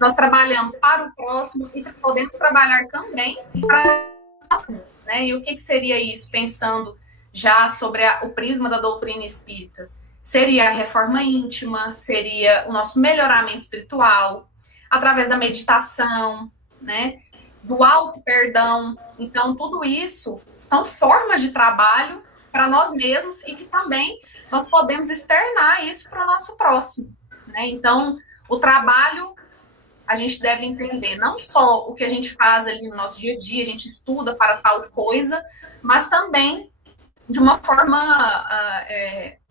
nós trabalhamos para o próximo e podemos trabalhar também para nós, né? E o que seria isso, pensando já sobre o prisma da doutrina espírita? Seria a reforma íntima, seria o nosso melhoramento espiritual, através da meditação, né? Do auto-perdão. Então, tudo isso são formas de trabalho para nós mesmos e que também nós podemos externar isso para o nosso próximo, né? Então, o trabalho, a gente deve entender não só o que a gente faz ali no nosso dia a dia, a gente estuda para tal coisa, mas também de uma forma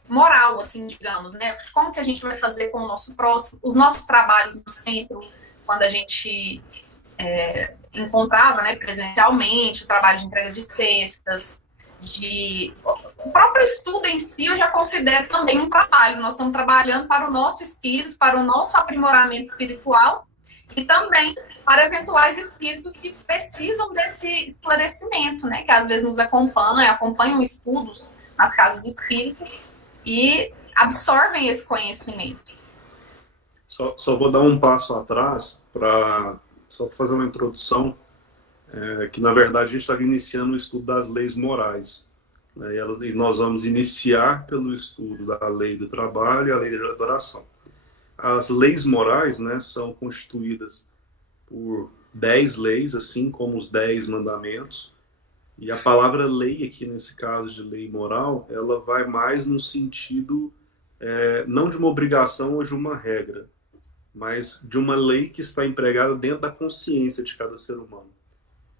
moral, assim, digamos, né? Como que a gente vai fazer com o nosso próximo, os nossos trabalhos no centro, quando a gente encontrava, né, presencialmente, o trabalho de entrega de cestas, o próprio estudo em si eu já considero também um trabalho. Nós estamos trabalhando para o nosso espírito, para o nosso aprimoramento espiritual e também para eventuais espíritos que precisam desse esclarecimento, né, que às vezes nos acompanham estudos nas casas espíritas e absorvem esse conhecimento. Só vou dar um passo atrás para só fazer uma introdução, que na verdade a gente está iniciando o estudo das leis morais, né, e nós vamos iniciar pelo estudo da lei do trabalho e a lei da adoração. As leis morais, né, são constituídas por 10 leis, assim como os 10 mandamentos, e a palavra lei aqui, nesse caso de lei moral, ela vai mais no sentido, não de uma obrigação ou de uma regra, mas de uma lei que está empregada dentro da consciência de cada ser humano.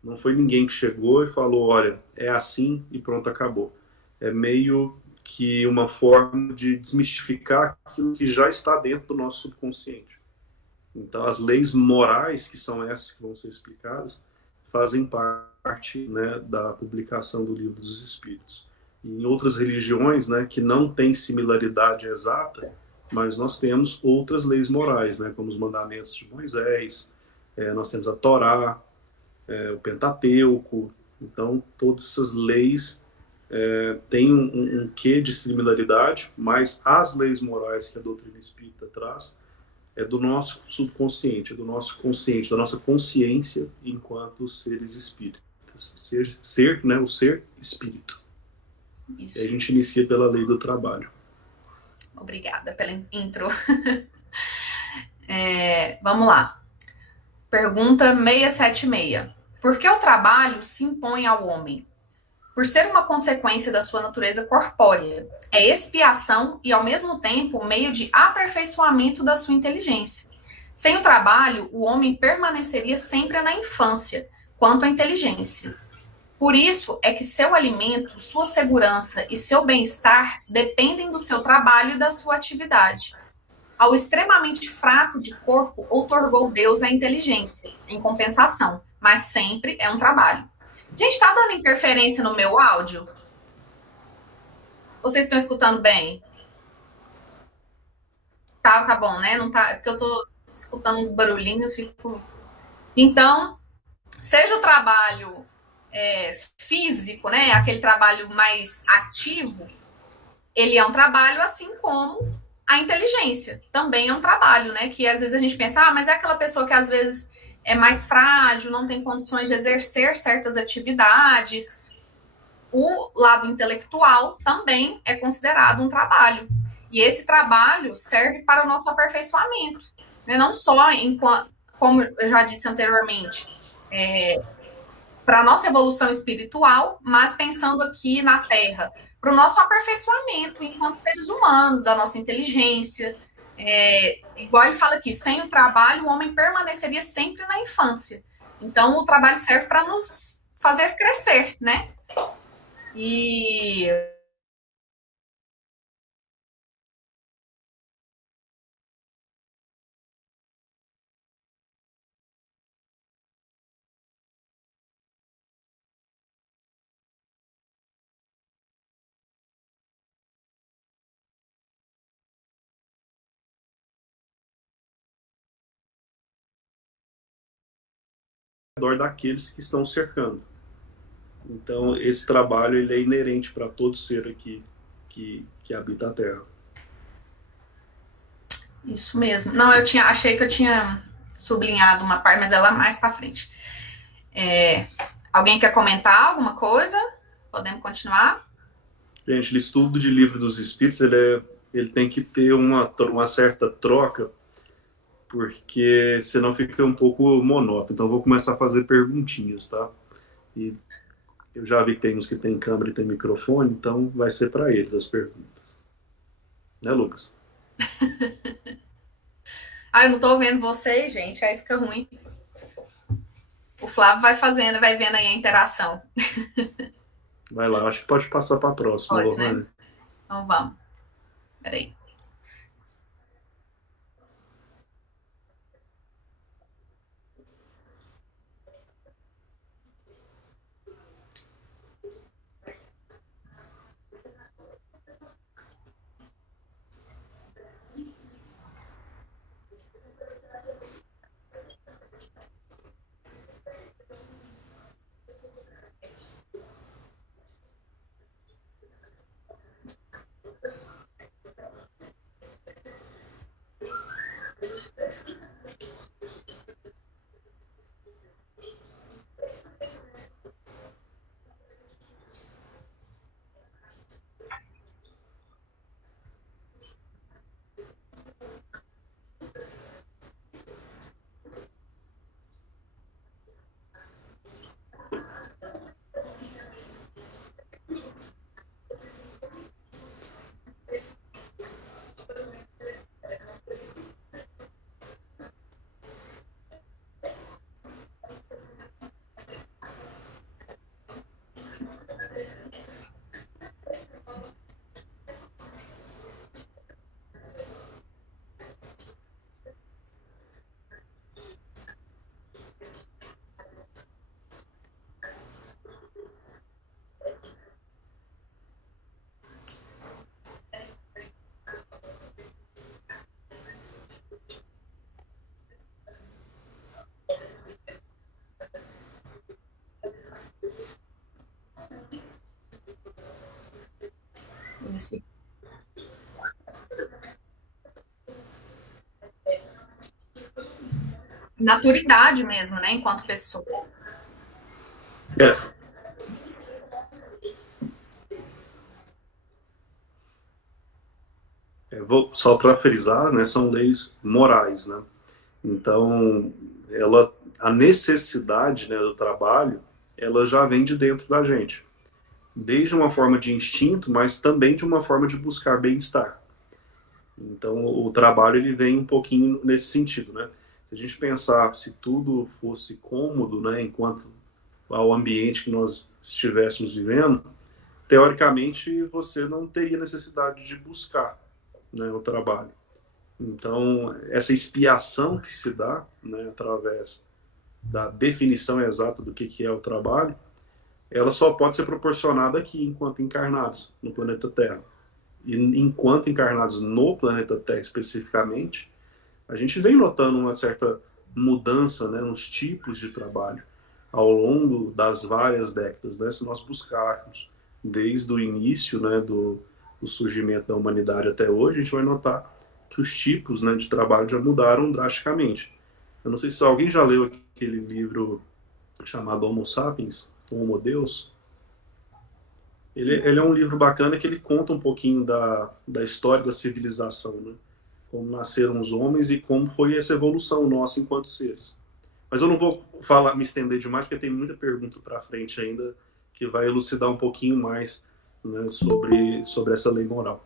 Não foi ninguém que chegou e falou, olha, é assim e pronto, acabou. É meio que uma forma de desmistificar aquilo que já está dentro do nosso subconsciente. Então, as leis morais, que são essas que vão ser explicadas, fazem parte, né, da publicação do Livro dos Espíritos. E em outras religiões, né, que não têm similaridade exata, mas nós temos outras leis morais, né, como os mandamentos de Moisés, nós temos a Torá, o Pentateuco. Então, todas essas leis têm um quê de similaridade, mas as leis morais que a doutrina espírita traz é do nosso subconsciente, é do nosso consciente, da nossa consciência enquanto seres espíritas. Ser, né, o ser espírito. Isso. E a gente inicia pela lei do trabalho. Obrigada pela intro. Vamos lá. Pergunta 676. Por que o trabalho se impõe ao homem? Por ser uma consequência da sua natureza corpórea, é expiação e, ao mesmo tempo, meio de aperfeiçoamento da sua inteligência. Sem o trabalho, o homem permaneceria sempre na infância, quanto à inteligência. Por isso é que seu alimento, sua segurança e seu bem-estar dependem do seu trabalho e da sua atividade. Ao extremamente fraco de corpo, outorgou Deus a inteligência, em compensação, mas sempre é um trabalho. Gente, tá dando interferência no meu áudio? Vocês estão escutando bem? Tá bom, né? Não tá, é porque eu tô escutando uns barulhinhos, eu fico... Então, seja o trabalho físico, né? Aquele trabalho mais ativo, ele é um trabalho assim como a inteligência. Também é um trabalho, né? Que às vezes a gente pensa, mas é aquela pessoa que às vezes é mais frágil, não tem condições de exercer certas atividades. O lado intelectual também é considerado um trabalho. E esse trabalho serve para o nosso aperfeiçoamento, né? Não só, como eu já disse anteriormente, para a nossa evolução espiritual, mas pensando aqui na Terra, para o nosso aperfeiçoamento enquanto seres humanos, da nossa inteligência. Igual ele fala aqui, sem o trabalho, o homem permaneceria sempre na infância. Então, o trabalho serve para nos fazer crescer, né? E redor daqueles que estão cercando. Então, esse trabalho ele é inerente para todo ser aqui que habita a Terra. Isso mesmo. Não, achei que eu tinha sublinhado uma parte, mas ela mais para frente. Alguém quer comentar alguma coisa? Podemos continuar? Gente, o estudo de livro dos espíritos, ele tem que ter uma certa troca, porque senão fica um pouco monótono. Então, eu vou começar a fazer perguntinhas, tá? E eu já vi que tem uns que tem câmera e tem microfone, então vai ser para eles as perguntas. Né, Lucas? Eu não tô vendo vocês, gente, aí fica ruim. O Flávio vai fazendo, vai vendo aí a interação. Vai lá, acho que pode passar para a próxima, Pode, né? Lohane. Então vamos. Peraí. Isso. Maturidade mesmo, né? Enquanto pessoa. É, só para frisar, né, são leis morais, né? Então, a necessidade, né, do trabalho, ela já vem de dentro da gente, desde uma forma de instinto, mas também de uma forma de buscar bem-estar. Então, o trabalho ele vem um pouquinho nesse sentido, né? Se a gente pensar se tudo fosse cômodo, né, enquanto ao ambiente que nós estivéssemos vivendo, teoricamente você não teria necessidade de buscar, né, o trabalho. Então, essa expiação que se dá, né, através da definição exata do que é o trabalho, ela só pode ser proporcionada aqui, enquanto encarnados no planeta Terra. E enquanto encarnados no planeta Terra especificamente, a gente vem notando uma certa mudança, né, nos tipos de trabalho ao longo das várias décadas, né, se nós buscarmos desde o início, né, do surgimento da humanidade até hoje, a gente vai notar que os tipos, né, de trabalho já mudaram drasticamente. Eu não sei se alguém já leu aquele livro chamado Homo Sapiens, Homo Deus. Ele é um livro bacana que ele conta um pouquinho da história da civilização, né? Como nasceram os homens e como foi essa evolução nossa enquanto seres. Mas eu não vou me estender demais, porque tem muita pergunta para frente ainda que vai elucidar um pouquinho mais, né, sobre essa lei moral.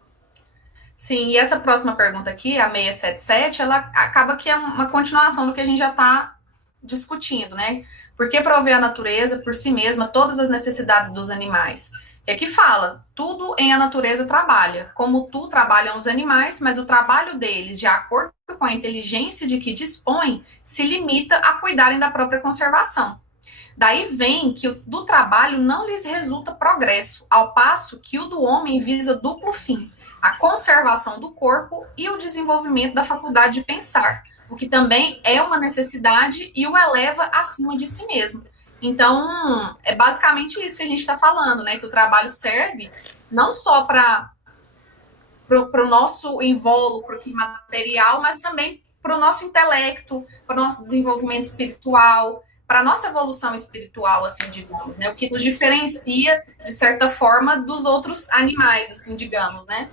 Sim, e essa próxima pergunta aqui, a 677, ela acaba que é uma continuação do que a gente já está discutindo, né? Por que prover a natureza por si mesma todas as necessidades dos animais? E aqui fala, tudo em a natureza trabalha, como tu trabalham os animais, mas o trabalho deles, de acordo com a inteligência de que dispõem, se limita a cuidarem da própria conservação. Daí vem que do trabalho não lhes resulta progresso, ao passo que o do homem visa duplo fim, a conservação do corpo e o desenvolvimento da faculdade de pensar, o que também é uma necessidade e o eleva acima de si mesmo. Então, é basicamente isso que a gente está falando, né? Que o trabalho serve não só para para o nosso invólucro material, mas também para o nosso intelecto, para o nosso desenvolvimento espiritual, para a nossa evolução espiritual, assim, digamos, né? O que nos diferencia, de certa forma, dos outros animais, assim, digamos, né?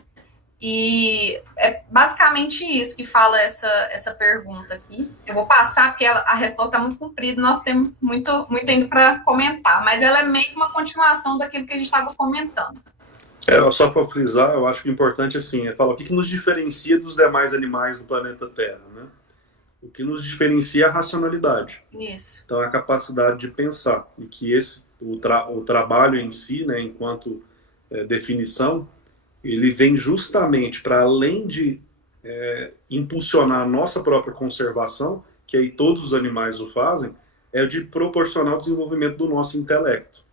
E é basicamente isso que fala essa pergunta aqui. Eu vou passar, porque a resposta é muito comprida, nós temos muito ainda para comentar, mas ela é meio que uma continuação daquilo que a gente estava comentando. Só para frisar, eu acho que o importante assim, é falar o que nos diferencia dos demais animais do planeta Terra, né? O que nos diferencia é a racionalidade. Isso. Então, é a capacidade de pensar. E que o trabalho em si, né, enquanto definição, ele vem justamente para, além de impulsionar a nossa própria conservação, que aí todos os animais o fazem, é de proporcionar o desenvolvimento do nosso intelecto.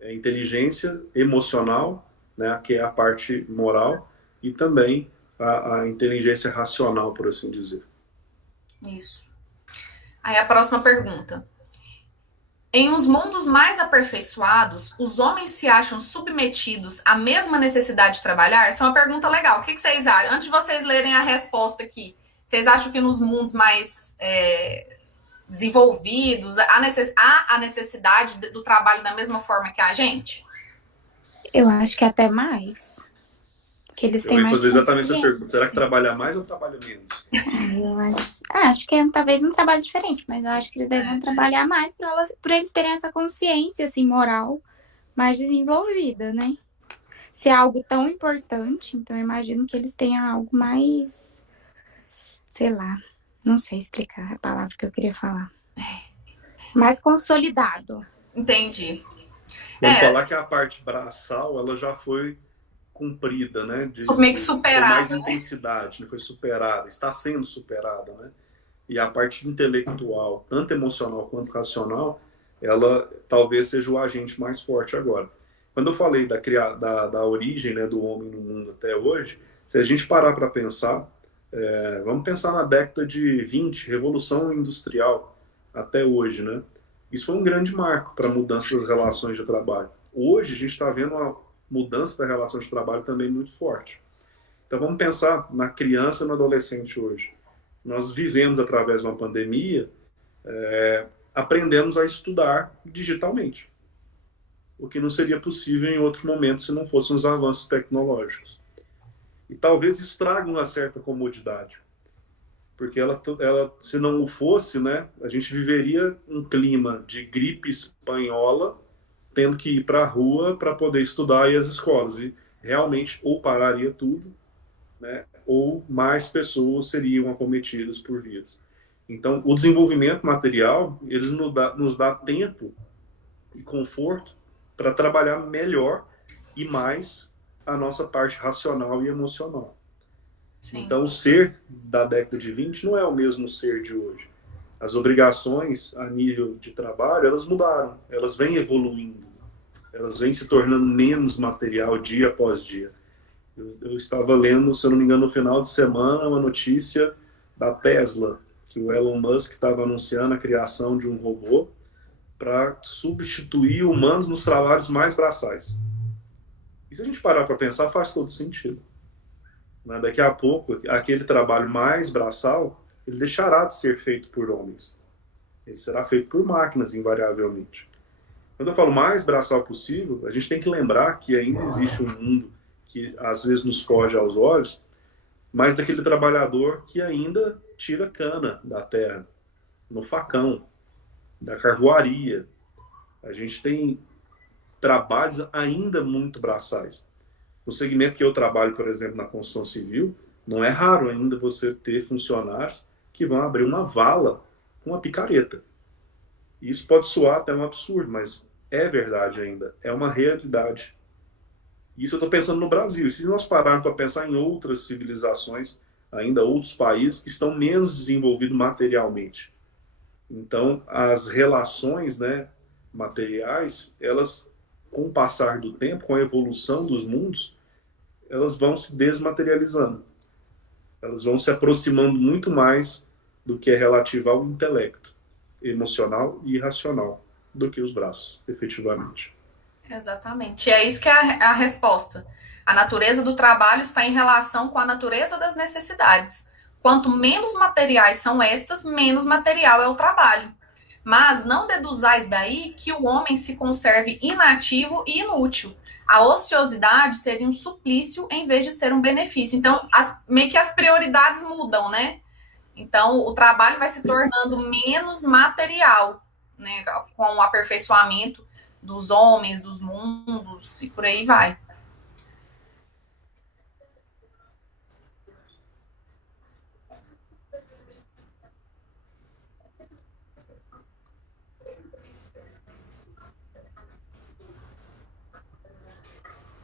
Inteligência emocional, né, que é a parte moral, e também a inteligência racional, por assim dizer. Isso. Aí a próxima pergunta. Em uns mundos mais aperfeiçoados, os homens se acham submetidos à mesma necessidade de trabalhar? Essa é uma pergunta legal. O que vocês acham? Antes de vocês lerem a resposta aqui, vocês acham que nos mundos mais desenvolvidos há a necessidade do trabalho da mesma forma que a gente? Eu acho que até mais. Que eles têm mais consciência. Exatamente essa pergunta. Será que trabalha mais ou trabalha menos? Eu acho que é talvez um trabalho diferente, mas eu acho que eles devem trabalhar mais por eles terem essa consciência assim, moral mais desenvolvida, né? Se é algo tão importante, então eu imagino que eles tenham algo mais, sei lá, não sei explicar a palavra que eu queria falar. Mais consolidado. Entendi. Vamos falar que a parte braçal, ela já foi cumprida, né? Meio que superada. Com mais intensidade, né? Foi superada, está sendo superada, né? E a parte intelectual, tanto emocional quanto racional, ela talvez seja o agente mais forte agora. Quando eu falei da origem, né, do homem no mundo até hoje, se a gente parar para pensar, vamos pensar na década de 20, Revolução Industrial, até hoje, né? Isso foi um grande marco para a mudança das relações de trabalho. Hoje a gente está vendo uma mudança da relação de trabalho também muito forte. Então vamos pensar na criança e no adolescente hoje. Nós vivemos através de uma pandemia, aprendemos a estudar digitalmente, o que não seria possível em outro momento se não fossem os avanços tecnológicos. E talvez isso traga uma certa comodidade, porque ela se não o fosse, né, a gente viveria um clima de gripe espanhola, tendo que ir para a rua para poder estudar e as escolas. E realmente ou pararia tudo, né, ou mais pessoas seriam acometidas por vírus. Então, o desenvolvimento material, ele nos dá tempo e conforto para trabalhar melhor e mais a nossa parte racional e emocional. Sim. Então, o ser da década de 20 não é o mesmo ser de hoje. As obrigações a nível de trabalho, elas mudaram, elas vêm evoluindo, elas vêm se tornando menos material dia após dia. Eu estava lendo, se eu não me engano, no final de semana, uma notícia da Tesla, que o Elon Musk estava anunciando a criação de um robô para substituir humanos nos trabalhos mais braçais. E se a gente parar para pensar, faz todo sentido. Daqui a pouco, aquele trabalho mais braçal, ele deixará de ser feito por homens. Ele será feito por máquinas, invariavelmente. Quando eu falo mais braçal possível, a gente tem que lembrar que ainda existe um mundo que às vezes nos foge aos olhos, mas daquele trabalhador que ainda tira cana da terra, no facão, da carvoaria. A gente tem trabalhos ainda muito braçais. No segmento que eu trabalho, por exemplo, na construção civil, não é raro ainda você ter funcionários que vão abrir uma vala com uma picareta. Isso pode soar até um absurdo, mas é verdade ainda, é uma realidade. Isso eu estou pensando no Brasil. E se nós pararmos para pensar em outras civilizações, ainda outros países que estão menos desenvolvidos materialmente. Então, as relações, né, materiais, elas, com o passar do tempo, com a evolução dos mundos, elas vão se desmaterializando. Elas vão se aproximando muito mais do que é relativo ao intelecto, emocional e racional, do que os braços, efetivamente. Exatamente. E é isso que é a resposta. A natureza do trabalho está em relação com a natureza das necessidades. Quanto menos materiais são estas, menos material é o trabalho. Mas não deduzais daí que o homem se conserve inativo e inútil. A ociosidade seria um suplício em vez de ser um benefício. Então, meio que as prioridades mudam, né? Então, o trabalho vai se tornando menos material, né? Com o aperfeiçoamento dos homens, dos mundos, e por aí vai.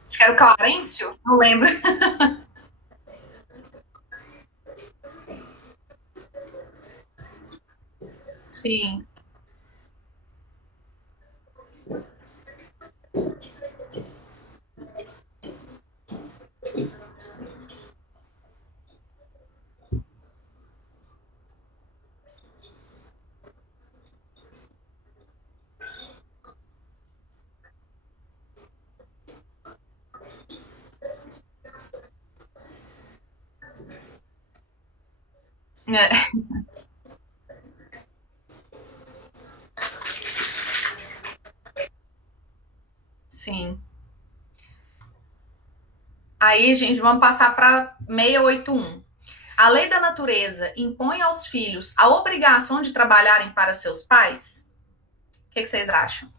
Acho que era o Clarencio, não lembro. Sim. É. Sim. Aí, gente, vamos passar para 681. A lei da natureza impõe aos filhos a obrigação de trabalharem para seus pais? O que vocês acham?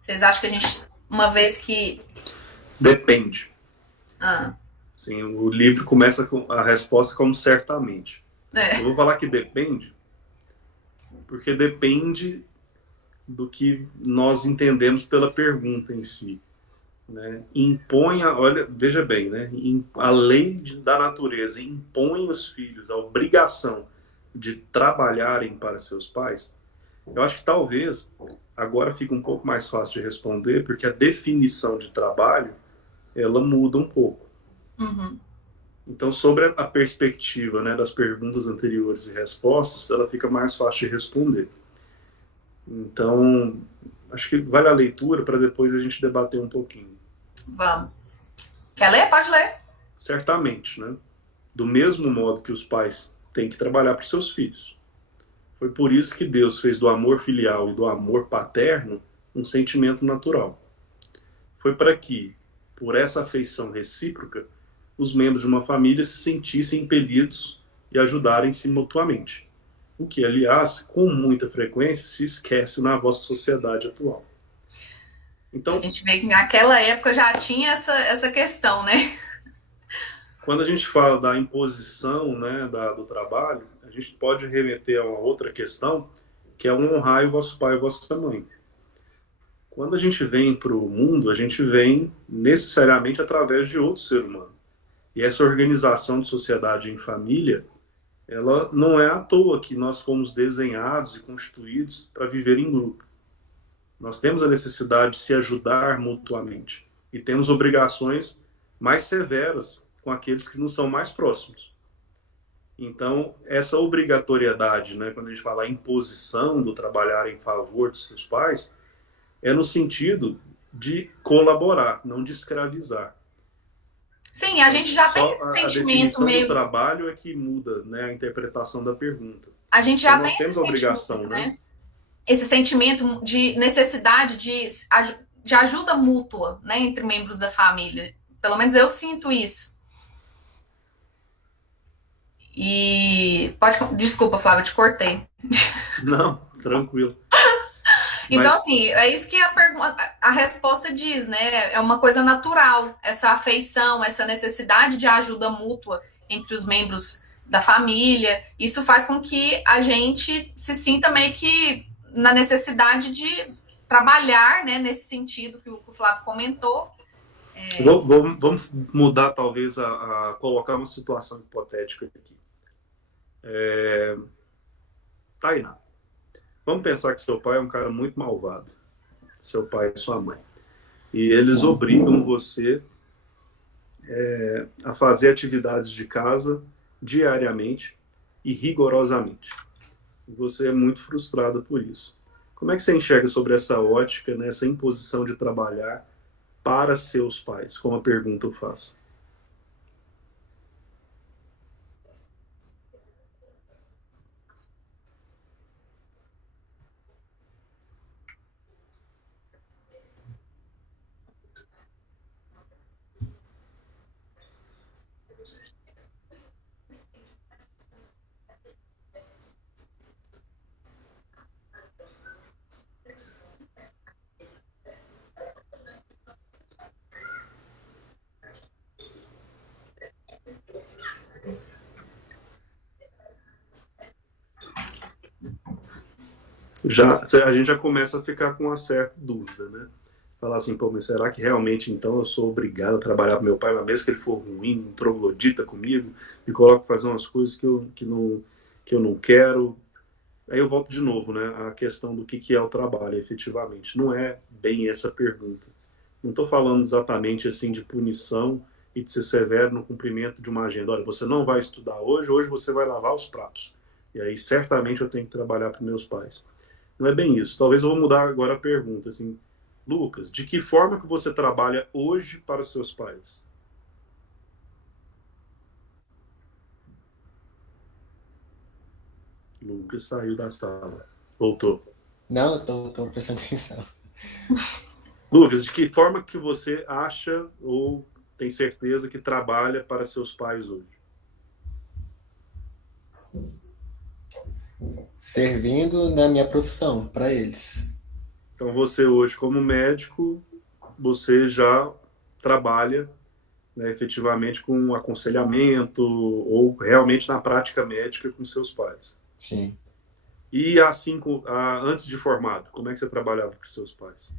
Vocês acham que a gente, uma vez que... Depende. Ah. Sim, o livro começa com a resposta como certamente. É. Eu vou falar que depende, porque depende do que nós entendemos pela pergunta em si. Né? Olha, veja bem, né? A lei da natureza impõe aos filhos a obrigação de trabalharem para seus pais. Eu acho que talvez agora fica um pouco mais fácil de responder, porque a definição de trabalho ela muda um pouco. Uhum. Então, sobre a perspectiva, né, das perguntas anteriores e respostas, ela fica mais fácil de responder. Então, acho que vale a leitura para depois a gente debater um pouquinho. Vamos. Quer ler? Pode ler. Certamente, né? Do mesmo modo que os pais têm que trabalhar para os seus filhos. Foi por isso que Deus fez do amor filial e do amor paterno um sentimento natural. Foi para que, por essa afeição recíproca, os membros de uma família se sentissem impelidos e ajudarem-se mutuamente. O que, aliás, com muita frequência se esquece na vossa sociedade atual. Então, a gente vê que naquela época já tinha essa questão, né? Quando a gente fala da imposição, né, do trabalho, a gente pode remeter a uma outra questão, que é o honrar o vosso pai e a vossa mãe. Quando a gente vem para o mundo, a gente vem necessariamente através de outro ser humano. E essa organização de sociedade em família, ela não é à toa que nós fomos desenhados e constituídos para viver em grupo. Nós temos a necessidade de se ajudar mutuamente. E temos obrigações mais severas com aqueles que nos são mais próximos. Então, essa obrigatoriedade, né, quando a gente fala a imposição do trabalhar em favor dos seus pais, é no sentido de colaborar, não de escravizar. Sim, a gente já tem esse sentimento a definição meio... do trabalho é que muda, né, a interpretação da pergunta. A gente já então, tem esse obrigação, né? Esse sentimento de necessidade de ajuda mútua, né, entre membros da família. Pelo menos eu sinto isso. E desculpa, Flávia, eu te cortei. Não, tranquilo. Então, assim, é isso que a resposta diz, né? É uma coisa natural, essa afeição, essa necessidade de ajuda mútua entre os membros da família. Isso faz com que a gente se sinta meio que na necessidade de trabalhar, né, nesse sentido que o Flávio comentou. Vamos mudar, talvez, a colocar uma situação hipotética aqui. Tainá, vamos pensar que seu pai é um cara muito malvado. Seu pai e sua mãe. E eles obrigam você a fazer atividades de casa diariamente e rigorosamente. Você é muito frustrada por isso. Como é que você enxerga sobre essa ótica, né, essa imposição de trabalhar para seus pais? Como a pergunta eu faço. A gente já começa a ficar com uma certa dúvida, né? Falar assim, pô, mas será que realmente então eu sou obrigado a trabalhar para meu pai, mas mesmo que ele for ruim, um troglodita comigo, me coloca para fazer umas coisas que eu não quero? Aí eu volto de novo, né? A questão do que é o trabalho, efetivamente. Não é bem essa pergunta. Não estou falando exatamente assim de punição e de ser severo no cumprimento de uma agenda. Olha, você não vai estudar hoje, hoje você vai lavar os pratos. E aí certamente eu tenho que trabalhar para meus pais. Não é bem isso. Talvez eu vou mudar agora a pergunta. Assim, Lucas, de que forma que você trabalha hoje para seus pais? Lucas saiu da sala. Voltou. Não, eu tô prestando atenção. Lucas, de que forma que você acha ou tem certeza que trabalha para seus pais hoje? Servindo na minha profissão, para eles. Então você hoje, como médico, você já trabalha, né, efetivamente com aconselhamento ou realmente na prática médica com seus pais. Sim. E assim, antes de formado, como é que você trabalhava com seus pais?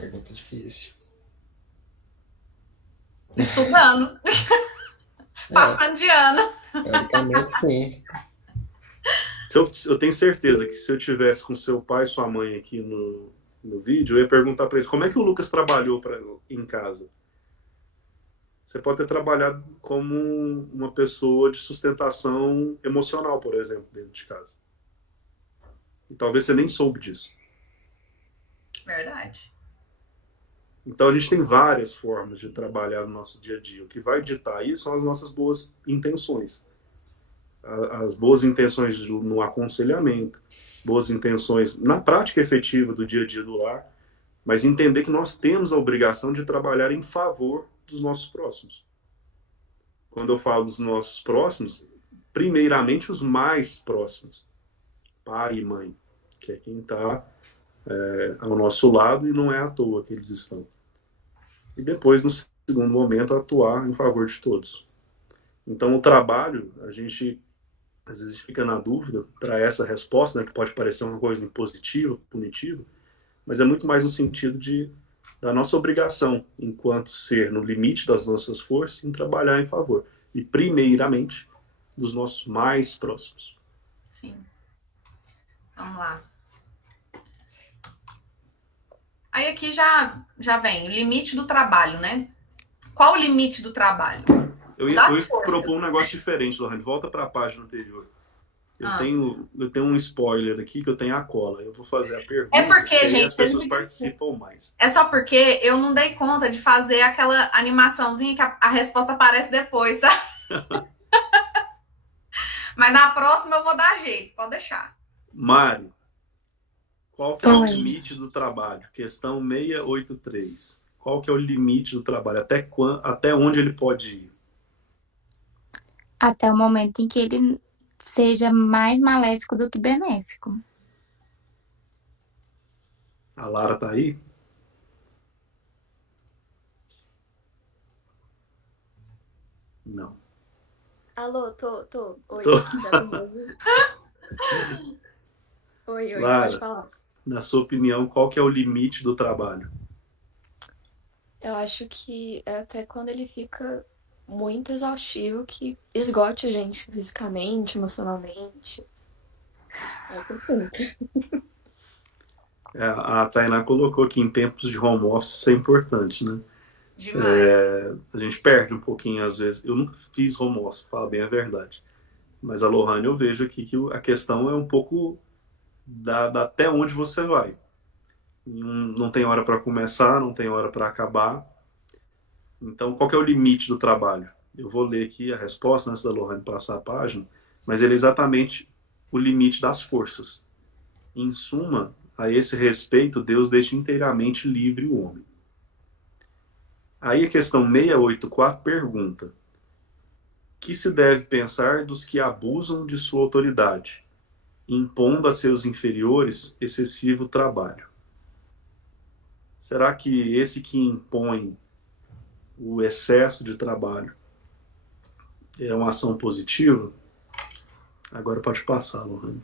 Pergunta difícil. Estudando. Passando de ano. Teoricamente, sim. Eu tenho certeza que se eu tivesse com seu pai e sua mãe aqui no vídeo, eu ia perguntar para eles como é que o Lucas trabalhou em casa. Você pode ter trabalhado como uma pessoa de sustentação emocional, por exemplo, dentro de casa. E talvez você nem soube disso. Verdade. Então a gente tem várias formas de trabalhar no nosso dia a dia. O que vai ditar isso são as nossas boas intenções. As boas intenções no aconselhamento, boas intenções na prática efetiva do dia a dia do lar, mas entender que nós temos a obrigação de trabalhar em favor dos nossos próximos. Quando eu falo dos nossos próximos, primeiramente os mais próximos, pai e mãe, que é quem está ao nosso lado e não é à toa que eles estão. E depois, no segundo momento, atuar em favor de todos. Então, o trabalho, a gente às vezes fica na dúvida para essa resposta, né, que pode parecer uma coisa impositiva, punitiva, mas é muito mais no sentido da nossa obrigação, enquanto ser no limite das nossas forças, em trabalhar em favor. E, primeiramente, dos nossos mais próximos. Sim. Vamos lá. Aí aqui já vem o limite do trabalho, né? Qual o limite do trabalho? Eu ia propor um negócio diferente, Lohane. Volta para a página anterior. Eu tenho um spoiler aqui que eu tenho a cola. Eu vou fazer a pergunta. É porque, gente, as pessoas participam mais. É só porque eu não dei conta de fazer aquela animaçãozinha que a resposta aparece depois, sabe? Mas na próxima eu vou dar jeito, pode deixar. Mário, qual que é o limite do trabalho? Questão 683. Qual que é o limite do trabalho? Até onde ele pode ir? Até o momento em que ele seja mais maléfico do que benéfico. A Lara tá aí? Não. Alô, tô. Oi. Tô. Oi, Lara, pode falar. na sua opinião, qual que é o limite do trabalho? Eu acho que é até quando ele fica muito exaustivo, que esgote a gente fisicamente, emocionalmente. É o que eu sinto. A Tainá colocou aqui em tempos de home office, isso é importante, né? Demais. A gente perde um pouquinho às vezes. Eu nunca fiz home office, para falar bem a verdade. Mas a Lohane, eu vejo aqui que a questão é um pouco até onde você vai. Não tem hora para começar, não tem hora para acabar. Então, qual que é o limite do trabalho? Eu vou ler aqui a resposta antes da Lohane passar a página, mas ele é exatamente o limite das forças. Em suma, a esse respeito, Deus deixa inteiramente livre o homem. Aí a questão 684 pergunta: que se deve pensar dos que abusam de sua autoridade, impondo a seus inferiores excessivo trabalho? Será que esse que impõe o excesso de trabalho é uma ação positiva? Agora pode passar, Lohane.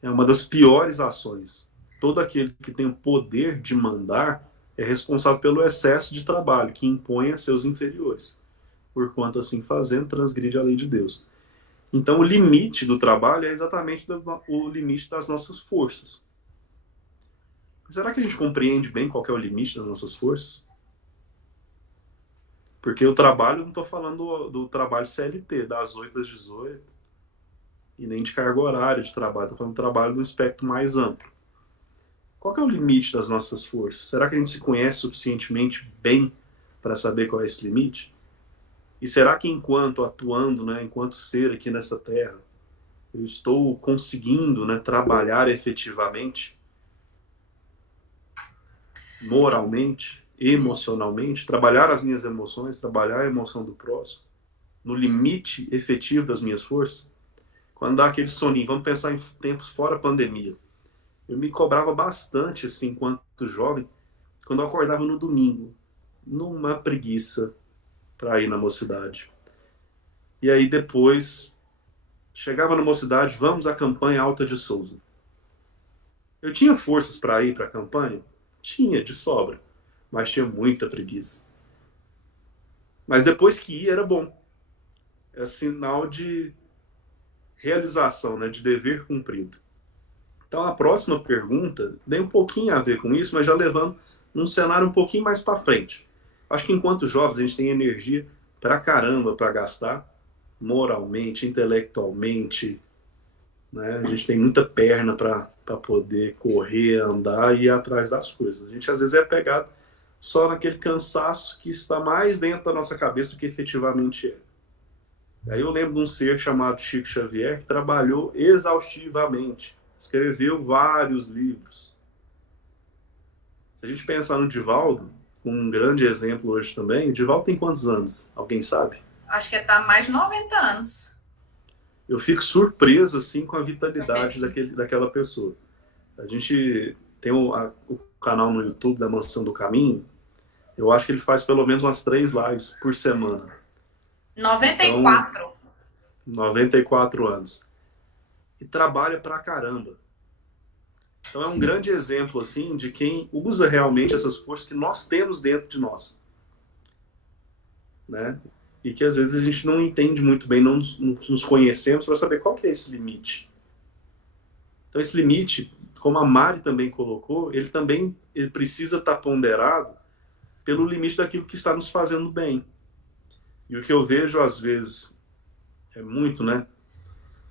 É uma das piores ações. Todo aquele que tem o poder de mandar é responsável pelo excesso de trabalho que impõe a seus inferiores. Porquanto, assim fazendo, transgride a lei de Deus. Então, o limite do trabalho é exatamente o limite das nossas forças. Será que a gente compreende bem qual que é o limite das nossas forças? Porque o trabalho, não estou falando do trabalho CLT, das 8 às 18, e nem de carga horária de trabalho, estou falando do trabalho no espectro mais amplo. Qual que é o limite das nossas forças? Será que a gente se conhece suficientemente bem para saber qual é esse limite? E será que enquanto atuando, né, enquanto ser aqui nessa terra, eu estou conseguindo, né, trabalhar efetivamente, moralmente, emocionalmente, trabalhar as minhas emoções, trabalhar a emoção do próximo, no limite efetivo das minhas forças? Quando dá aquele soninho, vamos pensar em tempos fora pandemia. Eu me cobrava bastante, assim, enquanto jovem, quando eu acordava no domingo, numa preguiça para ir na mocidade. E aí depois, chegava na mocidade, vamos à campanha Alta de Souza. Eu tinha forças para ir para a campanha? Tinha, de sobra, mas tinha muita preguiça. Mas depois que ia, era bom. É sinal de realização, né, de dever cumprido. Então, a próxima pergunta tem um pouquinho a ver com isso, mas já levando num cenário um pouquinho mais para frente. Acho que enquanto jovens a gente tem energia pra caramba para gastar, moralmente, intelectualmente, né? A gente tem muita perna para poder correr, andar e ir atrás das coisas. A gente às vezes é pegado só naquele cansaço que está mais dentro da nossa cabeça do que efetivamente é. Aí eu lembro de um ser chamado Chico Xavier que trabalhou exaustivamente. Escreveu vários livros. Se a gente pensar no Divaldo, um grande exemplo hoje também, o Divaldo tem quantos anos? Alguém sabe? Acho que está mais de 90 anos. Eu fico surpreso assim com a vitalidade daquela pessoa. A gente tem o canal no YouTube da Mansão do Caminho. Eu acho que ele faz pelo menos umas 3 lives por semana. 94. Então, 94 anos. E trabalha pra caramba. Então é um grande exemplo assim de quem usa realmente essas forças que nós temos dentro de nós, né? E que às vezes a gente não entende muito bem, não nos conhecemos para saber qual que é esse limite. Então esse limite, como a Mari também colocou, ele precisa estar ponderado pelo limite daquilo que está nos fazendo bem. E o que eu vejo às vezes é muito, né?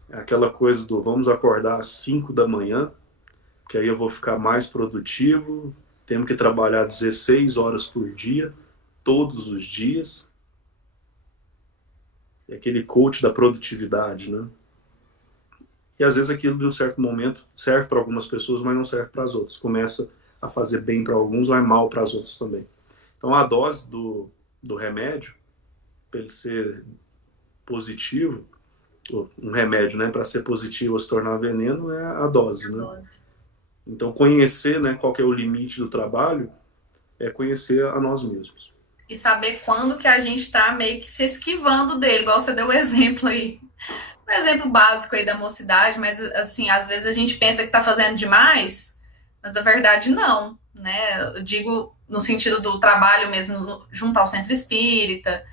É aquela coisa do vamos acordar às 5 da manhã, que aí eu vou ficar mais produtivo, temos que trabalhar 16 horas por dia, todos os dias. É aquele coach da produtividade, né? E às vezes aquilo, de um certo momento, serve para algumas pessoas, mas não serve para as outras. Começa a fazer bem para alguns, mas mal para as outras também. Então a dose do remédio, para ele ser positivo, um remédio, né, para ser positivo ou se tornar veneno, é a dose, né? Então, conhecer, né, qual que é o limite do trabalho é conhecer a nós mesmos. E saber quando que a gente está meio que se esquivando dele, igual você deu o exemplo aí. Um exemplo básico aí da mocidade, mas, assim, às vezes a gente pensa que está fazendo demais, mas na verdade não, né? Eu digo no sentido do trabalho mesmo, junto ao centro espírita,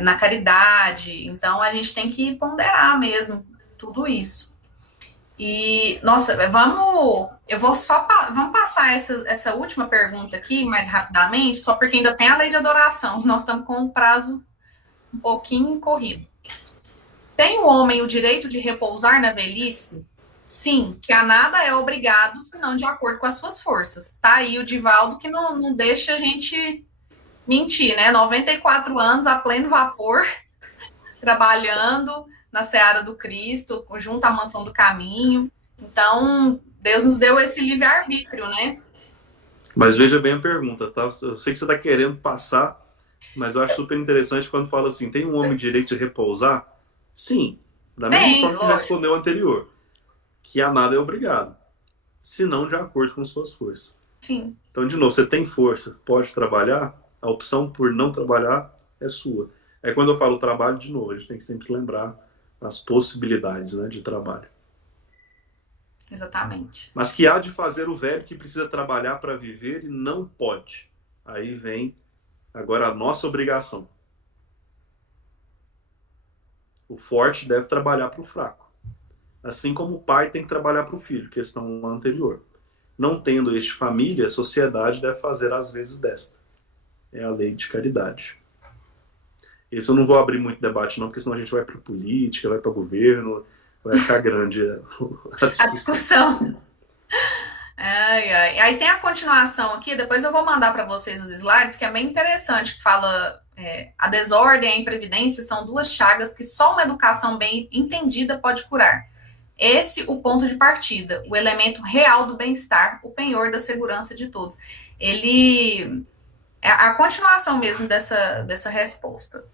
na caridade. Então, a gente tem que ponderar mesmo tudo isso. E, nossa, vamos passar essa última pergunta aqui mais rapidamente, só porque ainda tem a lei de adoração. Nós estamos com um prazo um pouquinho corrido. Tem o homem o direito de repousar na velhice? Sim, que a nada é obrigado, senão de acordo com as suas forças. Tá aí o Divaldo que não deixa a gente mentir, né? 94 anos a pleno vapor, trabalhando na seara do Cristo, junto à mansão do caminho. Então, Deus nos deu esse livre-arbítrio, né? Mas veja bem a pergunta, tá? Eu sei que você está querendo passar, mas eu acho super interessante quando fala assim, tem um homem direito de repousar? Sim, da mesma forma que respondeu o anterior, que a nada é obrigado, senão de acordo com suas forças. Sim. Então, de novo, você tem força, pode trabalhar, a opção por não trabalhar é sua. É quando eu falo trabalho, de novo, a gente tem que sempre lembrar as possibilidades, né, de trabalho. Exatamente. Mas que há de fazer o velho que precisa trabalhar para viver e não pode. Aí vem agora a nossa obrigação. O forte deve trabalhar para o fraco. Assim como o pai tem que trabalhar para o filho, questão anterior. Não tendo este família, a sociedade deve fazer às vezes desta. É a lei de caridade. Esse eu não vou abrir muito debate não, porque senão a gente vai para política, vai para governo, vai ficar grande a discussão. Ai, ai. Aí tem a continuação aqui, depois eu vou mandar para vocês os slides, que é bem interessante, que fala a desordem e a imprevidência são duas chagas que só uma educação bem entendida pode curar. Esse o ponto de partida, o elemento real do bem-estar, o penhor da segurança de todos. Ele é a continuação mesmo dessa resposta.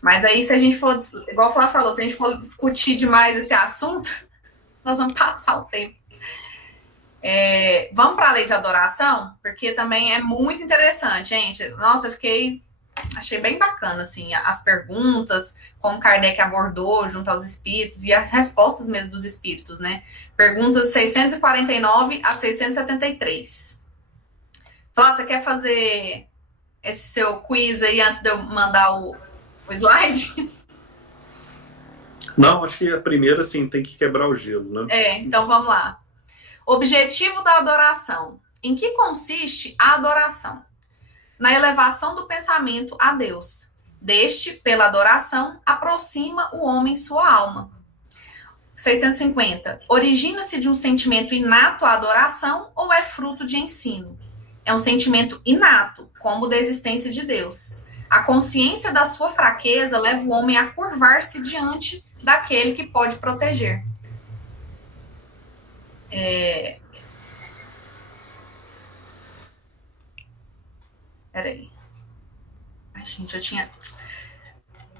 Mas aí, se a gente for, igual o Flávio falou, se a gente for discutir demais esse assunto, nós vamos passar o tempo. Vamos para a lei de adoração, porque também é muito interessante, gente. Nossa, achei bem bacana, assim, as perguntas, como Kardec abordou junto aos espíritos e as respostas mesmo dos espíritos, né? Perguntas 649 a 673. Flávio, você quer fazer esse seu quiz aí antes de eu mandar o slide? Não, acho que a primeira, assim, tem que quebrar o gelo, né? Então vamos lá. Objetivo da adoração. Em que consiste a adoração? Na elevação do pensamento a Deus. Deste, pela adoração, aproxima o homem sua alma. 650. Origina-se de um sentimento inato à adoração ou é fruto de ensino? É um sentimento inato, como da existência de Deus. A consciência da sua fraqueza leva o homem a curvar-se diante daquele que pode proteger. Peraí. Ai, gente,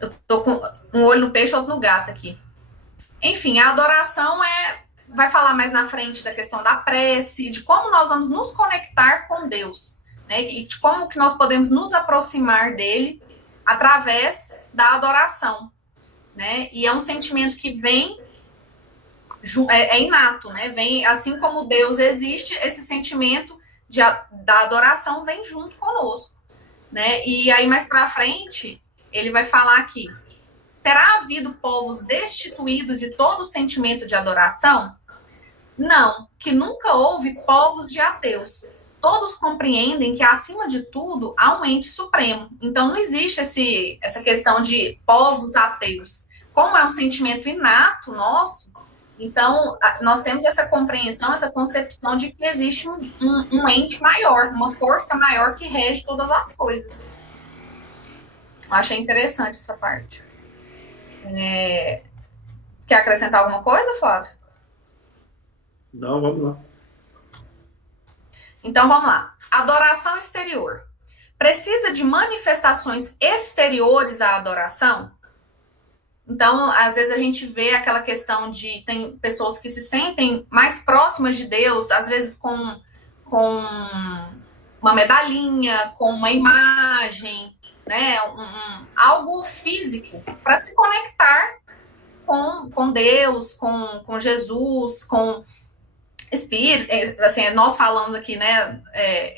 eu tô com um olho no peixe e outro no gato aqui. Enfim, a adoração vai falar mais na frente da questão da prece, de como nós vamos nos conectar com Deus, né? E de como que nós podemos nos aproximar dele através da adoração, né? E é um sentimento que vem, é inato, né? Vem, assim como Deus existe, esse sentimento da adoração vem junto conosco, né? E aí mais para frente ele vai falar aqui: terá havido povos destituídos de todo sentimento de adoração? Não, que nunca houve povos de ateus. Todos compreendem que, acima de tudo, há um ente supremo. Então, não existe essa questão de povos ateus. Como é um sentimento inato nosso, então, nós temos essa compreensão, essa concepção de que existe um ente maior, uma força maior que rege todas as coisas. Eu achei interessante essa parte. Quer acrescentar alguma coisa, Flávio? Não, vamos lá. Então, vamos lá. Adoração exterior. Precisa de manifestações exteriores à adoração? Então, às vezes a gente vê aquela questão de... Tem pessoas que se sentem mais próximas de Deus, às vezes com uma medalhinha, com uma imagem, né? Algo físico para se conectar com Deus, com Jesus, com espíritos, assim, nós falamos aqui, né,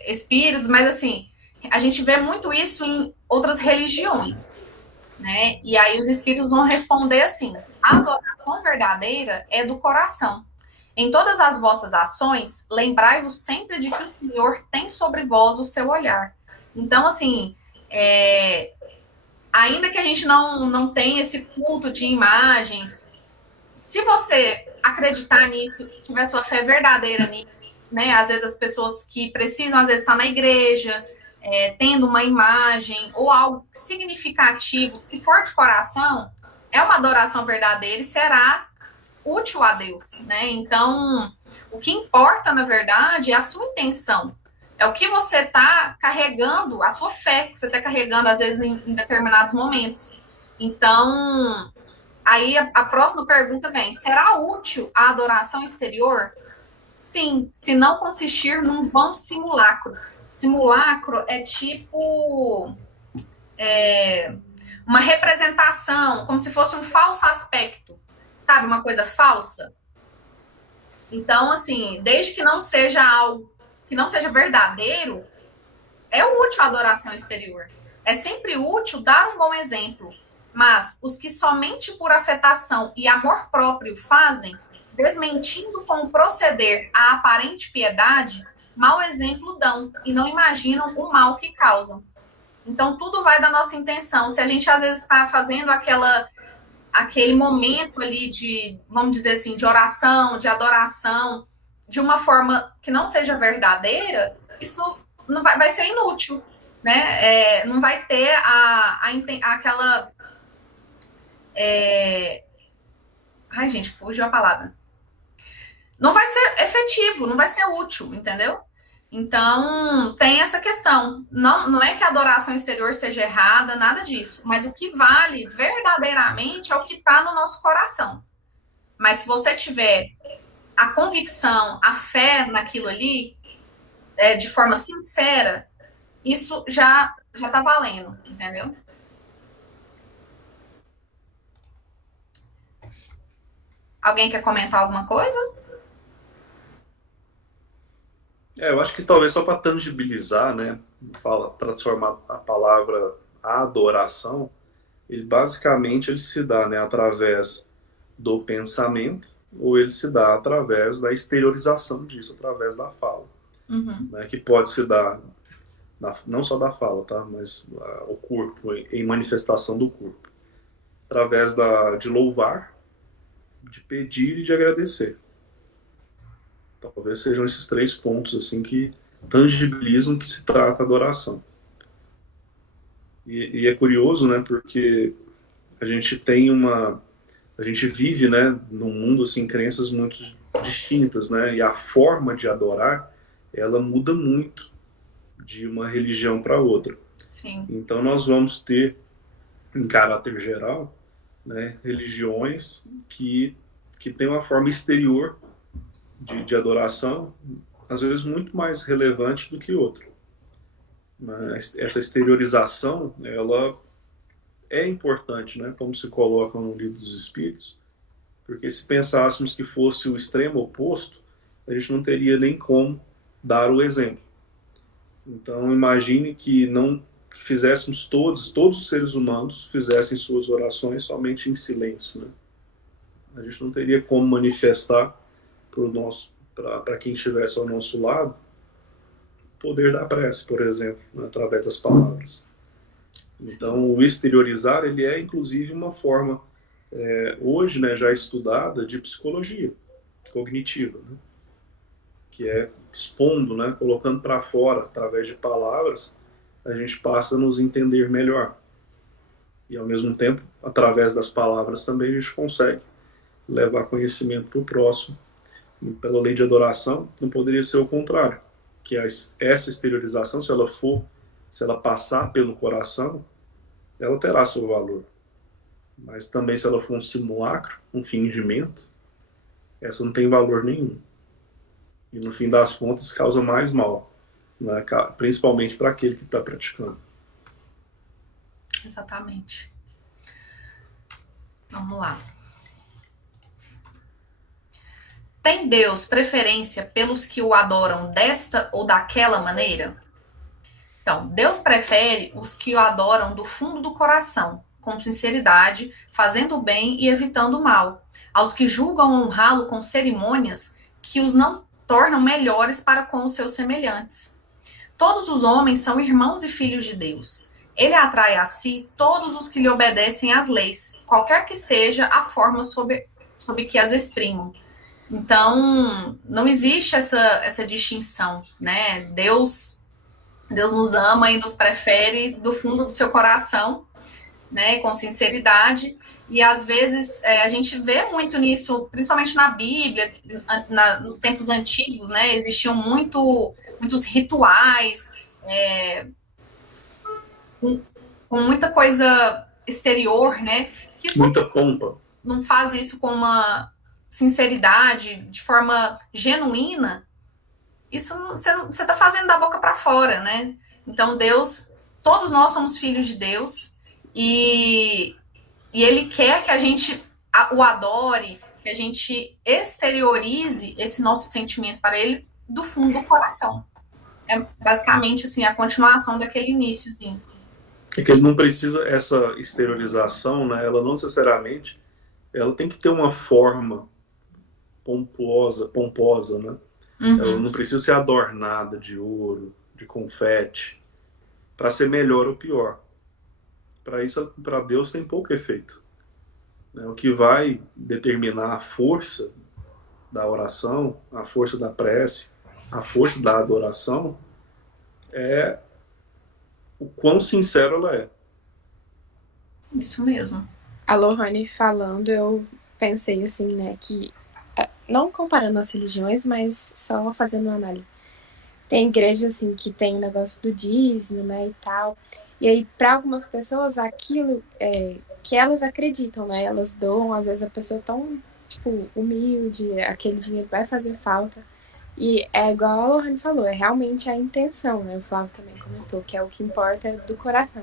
espíritos, mas assim, a gente vê muito isso em outras religiões, né, e aí os espíritos vão responder assim: a adoração verdadeira é do coração. Em todas as vossas ações, lembrai-vos sempre de que o Senhor tem sobre vós o seu olhar. Então, assim, a ainda que a gente não tenha esse culto de imagens, se você acreditar nisso, tiver sua fé verdadeira nisso, né? Às vezes as pessoas que precisam, às vezes, estar na igreja, tendo uma imagem ou algo significativo, se for de coração, é uma adoração verdadeira e será útil a Deus, né? Então, o que importa, na verdade, é a sua intenção. É o que você está carregando, a sua fé, que você está carregando, às vezes, em determinados momentos. Então, aí a próxima pergunta vem: será útil a adoração exterior? Sim, se não consistir num vão simulacro. Simulacro é tipo uma representação, como se fosse um falso aspecto, sabe? Uma coisa falsa. Então, assim, desde que não seja algo que não seja verdadeiro, é útil a adoração exterior. É sempre útil dar um bom exemplo. Mas os que somente por afetação e amor próprio fazem, desmentindo com o proceder a aparente piedade, mau exemplo dão e não imaginam o mal que causam. Então, tudo vai da nossa intenção. Se a gente, às vezes, está fazendo aquele momento ali de, vamos dizer assim, de oração, de adoração, de uma forma que não seja verdadeira, isso não vai ser inútil, né? Não vai ter aquela... Ai, gente, fugiu a palavra. Não vai ser efetivo, não vai ser útil, entendeu? Então, tem essa questão. Não é que a adoração exterior seja errada, nada disso. Mas o que vale verdadeiramente é o que está no nosso coração. Mas se você tiver a convicção, a fé naquilo ali, de forma sincera, isso já está valendo, entendeu? Alguém quer comentar alguma coisa? Eu acho que talvez só para tangibilizar, né? Transformar a palavra adoração, basicamente ele se dá, né, através do pensamento, ou ele se dá através da exteriorização disso, através da fala. Né, que pode se dar, não só da fala, tá? Mas o corpo, em manifestação do corpo. Através de louvar, de pedir e de agradecer. Talvez sejam esses 3 pontos assim que tangibilizam que se trata a adoração. E é curioso, né, porque a gente vive, né, num mundo assim, crenças muito distintas, né, e a forma de adorar, ela muda muito de uma religião para outra. Sim. Então nós vamos ter, em caráter geral, né, religiões que têm uma forma exterior de adoração, às vezes muito mais relevante do que outra. Mas essa exteriorização, ela é importante, né, como se coloca no Livro dos Espíritos, porque se pensássemos que fosse o extremo oposto, a gente não teria nem como dar o exemplo. Então imagine que fizéssemos todos os seres humanos fizessem suas orações somente em silêncio, né? A gente não teria como manifestar para quem estivesse ao nosso lado o poder da prece, por exemplo, né, através das palavras. Então o exteriorizar, ele é inclusive uma forma hoje, né, já estudada, de psicologia cognitiva, né? Que é expondo, né, colocando para fora, através de palavras, a gente passa a nos entender melhor. E, ao mesmo tempo, através das palavras também, a gente consegue levar conhecimento para o próximo. E, pela lei de adoração, não poderia ser o contrário. Que essa exteriorização, se ela passar pelo coração, ela terá seu valor. Mas também, se ela for um simulacro, um fingimento, essa não tem valor nenhum. E no fim das contas causa mais mal, né? Principalmente para aquele que está praticando. Exatamente. Vamos lá. Tem Deus preferência pelos que o adoram desta ou daquela maneira? Então, Deus prefere os que o adoram do fundo do coração, com sinceridade, fazendo o bem e evitando o mal, aos que julgam honrá-lo com cerimônias que os não tornam melhores para com os seus semelhantes. Todos os homens são irmãos e filhos de Deus. ele atrai a si todos os que lhe obedecem às leis, qualquer que seja a forma sob que as exprimam. Então, não existe essa distinção, né? Deus nos ama e nos prefere do fundo do seu coração, né? Com sinceridade. E às vezes a gente vê muito nisso, principalmente na Bíblia, nos tempos antigos, né? Existiam muitos rituais, com muita coisa exterior, né? Que Muita pompa. não faz isso com uma sinceridade, de forma genuína, isso você está fazendo da boca para fora, né? Então Deus, todos nós somos filhos de Deus e Ele quer que a gente o adore, que a gente exteriorize esse nosso sentimento para Ele do fundo do coração. É basicamente assim a continuação daquele iníciozinho. É que ele não precisa, essa exteriorização, né? Ela não necessariamente, ela tem que ter uma forma pomposa, né? Ela não precisa ser adornada de ouro, de confete, para ser melhor ou pior. Para isso, para Deus tem pouco efeito. O que vai determinar a força da oração, a força da prece, a força da adoração é o quão sincero ela é. Isso mesmo. A Lohane falando, eu pensei assim, né, que não comparando as religiões, mas só fazendo uma análise. Tem igrejas assim que tem o negócio do dízimo, né, e tal. E aí, para algumas pessoas, aquilo que elas acreditam, né, elas doam, às vezes a pessoa tão, tipo, humilde, aquele dinheiro vai fazer falta. E é igual a Lohane falou, é realmente a intenção, né, o Flávio também comentou, que é o que importa é do coração.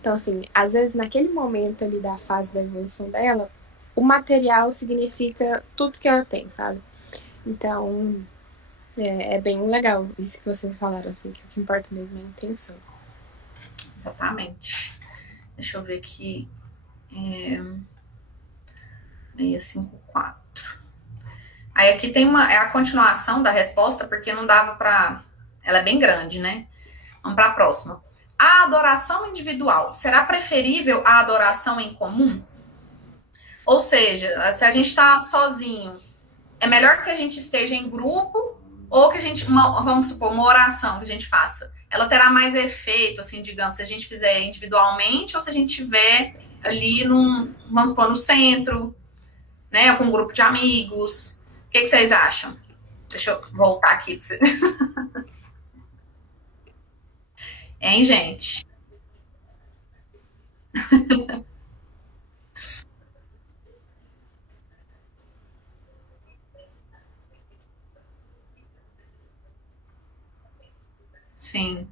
Então, assim, às vezes naquele momento ali da fase da evolução dela, o material significa tudo que ela tem, sabe? Então, é bem legal isso que vocês falaram, assim, que o que importa mesmo é a intenção. Exatamente. Deixa eu ver aqui. 654. Aí aqui tem a continuação da resposta, porque não dava para... Ela é bem grande, né? Vamos para a próxima. A adoração individual será preferível à adoração em comum? Ou seja, se a gente está sozinho, é melhor que a gente esteja em grupo ou que a gente, vamos supor, uma oração que a gente faça. Ela terá mais efeito, assim, digamos, se a gente fizer individualmente ou se a gente tiver ali vamos supor, no centro, né, com um grupo de amigos. O que vocês acham? Deixa eu voltar aqui para você. Hein, gente? Sim.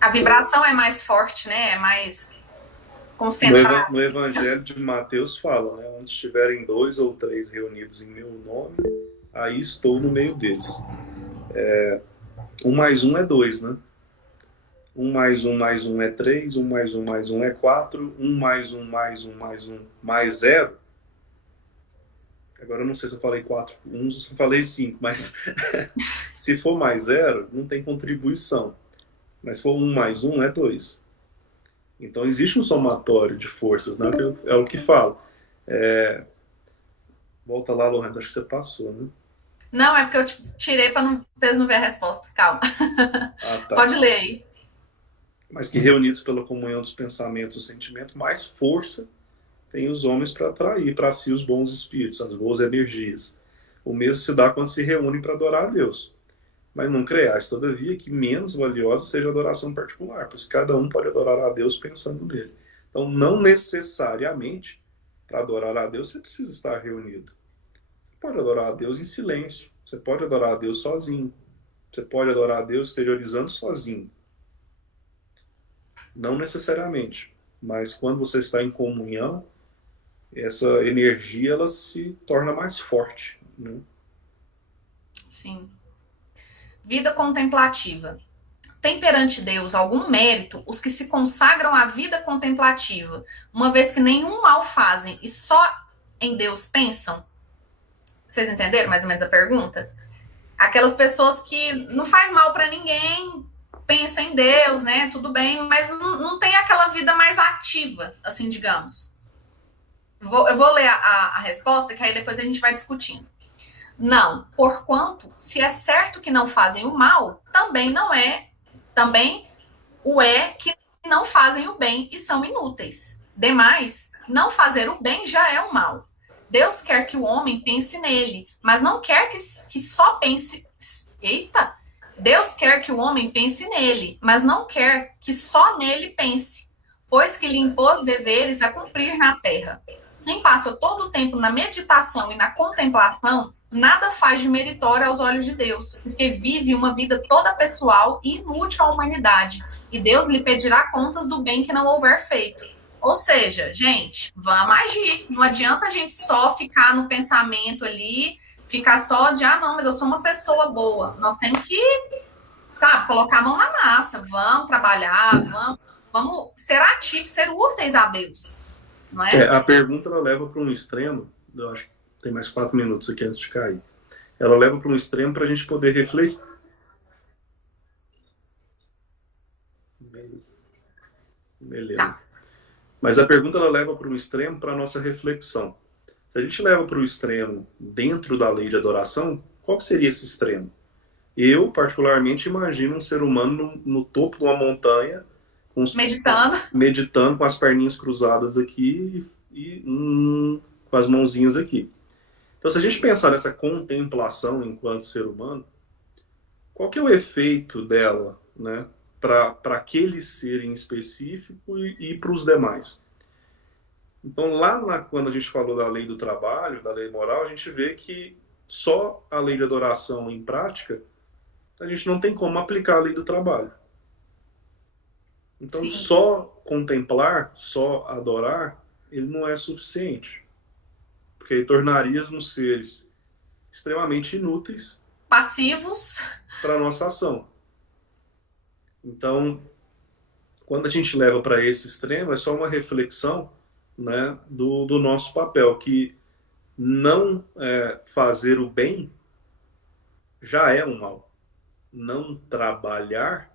A vibração é mais forte, né? É mais concentrada. No Evangelho de Mateus fala, né? Onde estiverem 2 ou 3 reunidos em meu nome, aí estou no meio deles. 1 mais 1 é 2, né? 1 mais 1 mais 1 é 3, 1 mais 1 mais 1 é 4, 1 mais 1 mais 1 mais 1 mais 0. Agora eu não sei se eu falei 4 1 ou se eu falei 5, mas se for mais 0, não tem contribuição. Mas se for 1 mais 1 é 2. Então existe um somatório de forças, né? É o que fala. Volta lá, Lohane, acho que você passou, né? Não, é porque eu tirei para eles não ver a resposta. Calma. Tá. Pode ler aí. Mas que reunidos pela comunhão dos pensamentos e sentimentos, mais força tem os homens para atrair para si os bons espíritos, as boas energias. O mesmo se dá quando se reúnem para adorar a Deus. Mas não creais, todavia, que menos valiosa seja a adoração particular, pois cada um pode adorar a Deus pensando nele. Então, não necessariamente, para adorar a Deus, você precisa estar reunido. Você pode adorar a Deus em silêncio, você pode adorar a Deus sozinho, você pode adorar a Deus exteriorizando sozinho. Não necessariamente, mas quando você está em comunhão, essa energia ela se torna mais forte, né? Sim. Vida contemplativa. Tem perante Deus algum mérito os que se consagram à vida contemplativa, uma vez que nenhum mal fazem e só em Deus pensam? Vocês entenderam mais ou menos a pergunta? Aquelas pessoas que não faz mal para ninguém, pensa em Deus, né? Tudo bem, mas não tem aquela vida mais ativa, assim, digamos. Eu vou ler a resposta, que aí depois a gente vai discutindo. Não, porquanto, se é certo que não fazem o mal, também o é que não fazem o bem e são inúteis. Demais, não fazer o bem já é o mal. Deus quer que o homem pense nele, mas não quer que só pense. Eita! Deus quer que o homem pense nele, mas não quer que só nele pense, pois que lhe impôs deveres a cumprir na terra. Quem passa todo o tempo na meditação e na contemplação, nada faz de meritório aos olhos de Deus, porque vive uma vida toda pessoal e inútil à humanidade, e Deus lhe pedirá contas do bem que não houver feito. Ou seja, gente, vamos agir. Não adianta a gente só ficar no pensamento ali, ficar só de, não, mas eu sou uma pessoa boa. Nós temos que, sabe, colocar a mão na massa. Vamos trabalhar, vamos ser ativos, ser úteis a Deus. Não é? A pergunta ela leva para um extremo, eu acho que tem mais 4 minutos aqui antes de cair. Ela leva para um extremo para a gente poder refletir. Beleza. Tá. Mas a pergunta ela leva para um extremo para a nossa reflexão. Se a gente leva para o extremo dentro da lei de adoração, qual que seria esse extremo? Eu, particularmente, imagino um ser humano no topo de uma montanha, meditando com as perninhas cruzadas aqui e com as mãozinhas aqui. Então, se a gente pensar nessa contemplação enquanto ser humano, qual que é o efeito dela, né, para aquele ser em específico e para os demais? Então, quando a gente falou da lei do trabalho, da lei moral, a gente vê que só a lei de adoração em prática, a gente não tem como aplicar a lei do trabalho. Então, Sim. Só contemplar, só adorar, ele não é suficiente. Porque aí tornaríamos seres extremamente inúteis, passivos, para a nossa ação. Então, quando a gente leva para esse extremo, é só uma reflexão, né, do nosso papel, que não fazer o bem já é um mal. Não trabalhar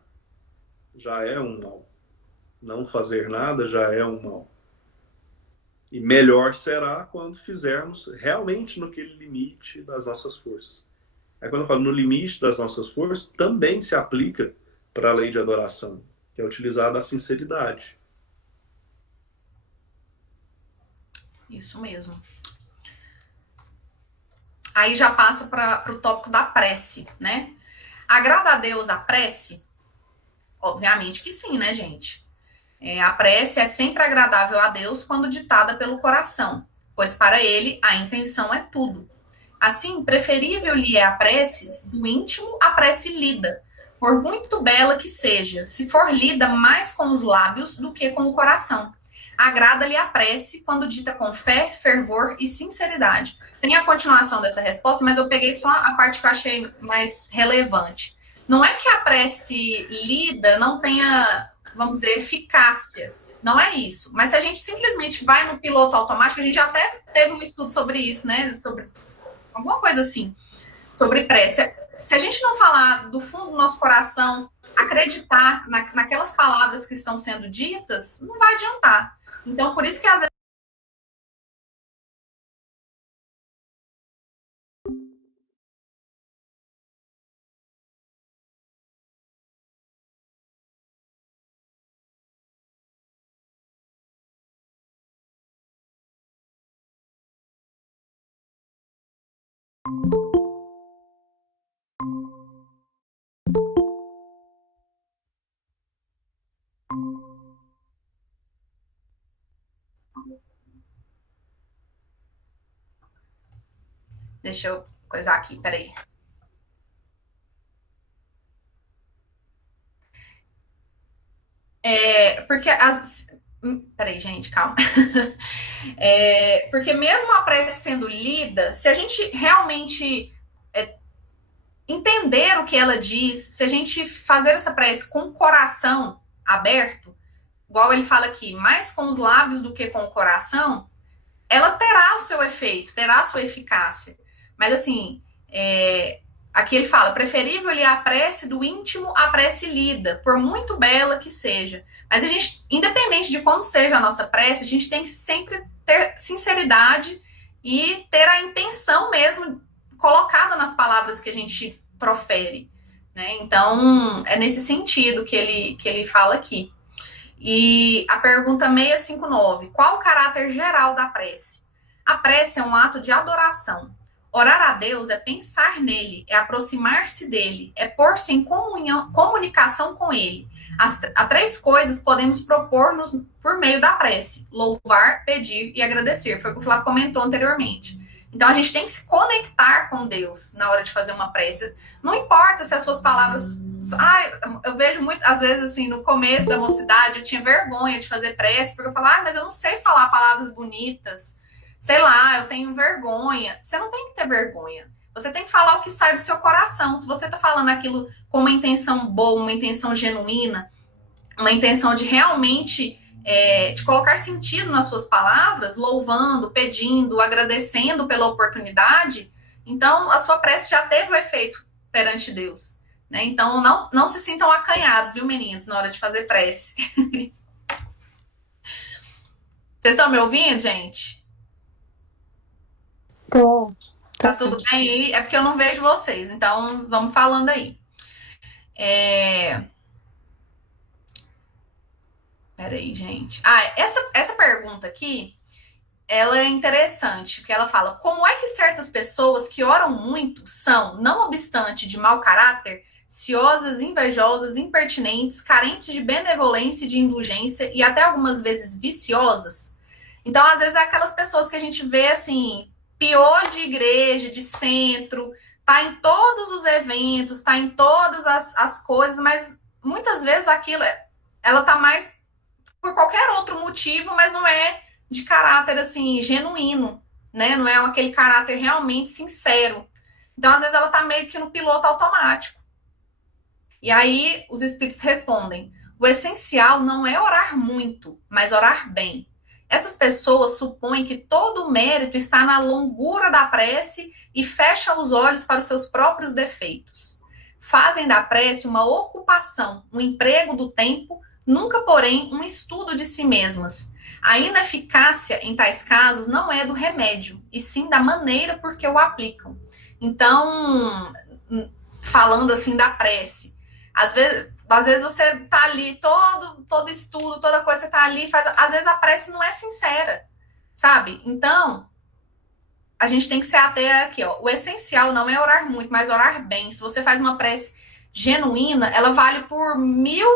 já é um mal. Não fazer nada já é um mal. E melhor será quando fizermos realmente naquele limite das nossas forças. Aí quando eu falo no limite das nossas forças, também se aplica para a lei de adoração, que é utilizada a sinceridade. Isso mesmo. Aí já passa para o tópico da prece, né? Agrada a Deus a prece? Obviamente que sim, né, gente? A prece é sempre agradável a Deus quando ditada pelo coração, pois para ele a intenção é tudo. Assim, preferível lhe é a prece do íntimo à prece lida, por muito bela que seja, se for lida mais com os lábios do que com o coração. Agrada-lhe a prece quando dita com fé, fervor e sinceridade. Tem a continuação dessa resposta, mas eu peguei só a parte que eu achei mais relevante. Não é que a prece lida não tenha, vamos dizer, eficácia. Não é isso. Mas se a gente simplesmente vai no piloto automático, a gente até teve um estudo sobre isso, né? Sobre alguma coisa assim, sobre prece. Se a gente não falar do fundo do nosso coração, acreditar naquelas palavras que estão sendo ditas, não vai adiantar. Então, por isso que às vezes deixa eu coisar aqui, peraí. Porque peraí, gente, calma. Porque mesmo a prece sendo lida, se a gente realmente entender o que ela diz, se a gente fazer essa prece com o coração aberto, igual ele fala aqui, mais com os lábios do que com o coração, ela terá o seu efeito, terá a sua eficácia. Mas assim, aqui ele fala, preferível-lhe a prece do íntimo à prece lida, por muito bela que seja. Mas a gente, independente de como seja a nossa prece, a gente tem que sempre ter sinceridade e ter a intenção mesmo colocada nas palavras que a gente profere, né? Então, é nesse sentido que ele fala aqui. E a pergunta 659, qual o caráter geral da prece? A prece é um ato de adoração. Orar a Deus é pensar nele, é aproximar-se dele, é pôr-se em comunicação com ele. As três coisas podemos propor-nos por meio da prece: louvar, pedir e agradecer. Foi o que o Flávio comentou anteriormente. Então, a gente tem que se conectar com Deus na hora de fazer uma prece. Não importa se as suas palavras... eu vejo muito, às vezes, assim, no começo da mocidade, eu tinha vergonha de fazer prece, porque eu falava, mas eu não sei falar palavras bonitas. Sei lá, eu tenho vergonha. Você não tem que ter vergonha. Você tem que falar o que sai do seu coração. Se você está falando aquilo com uma intenção boa, uma intenção genuína, uma intenção de realmente... de colocar sentido nas suas palavras, louvando, pedindo, agradecendo pela oportunidade, então a sua prece já teve o efeito perante Deus, né? Então não se sintam acanhados, viu, meninos, na hora de fazer prece. Vocês estão me ouvindo, gente? Tô. Tá tudo bem aí? É porque eu não vejo vocês, então vamos falando aí. Peraí, gente. Essa pergunta aqui, ela é interessante, porque ela fala, como é que certas pessoas que oram muito são, não obstante de mau caráter, ciosas, invejosas, impertinentes, carentes de benevolência e de indulgência e até algumas vezes viciosas? Então, às vezes, é aquelas pessoas que a gente vê, assim, pior de igreja, de centro, tá em todos os eventos, tá em todas as coisas, mas muitas vezes aquilo, ela tá mais por qualquer outro motivo, mas não é de caráter, assim, genuíno, né? Não é aquele caráter realmente sincero. Então, às vezes, ela tá meio que no piloto automático. E aí, os espíritos respondem, o essencial não é orar muito, mas orar bem. Essas pessoas supõem que todo o mérito está na longura da prece e fecham os olhos para os seus próprios defeitos. Fazem da prece uma ocupação, um emprego do tempo, nunca, porém, um estudo de si mesmas. A ineficácia em tais casos não é do remédio, e sim da maneira por que o aplicam. Então, falando assim da prece, às vezes você tá ali, todo estudo, toda coisa, você tá ali, às vezes a prece não é sincera, sabe? Então, a gente tem que se ater aqui, ó. O essencial não é orar muito, mas orar bem. Se você faz uma prece genuína, ela vale por 1000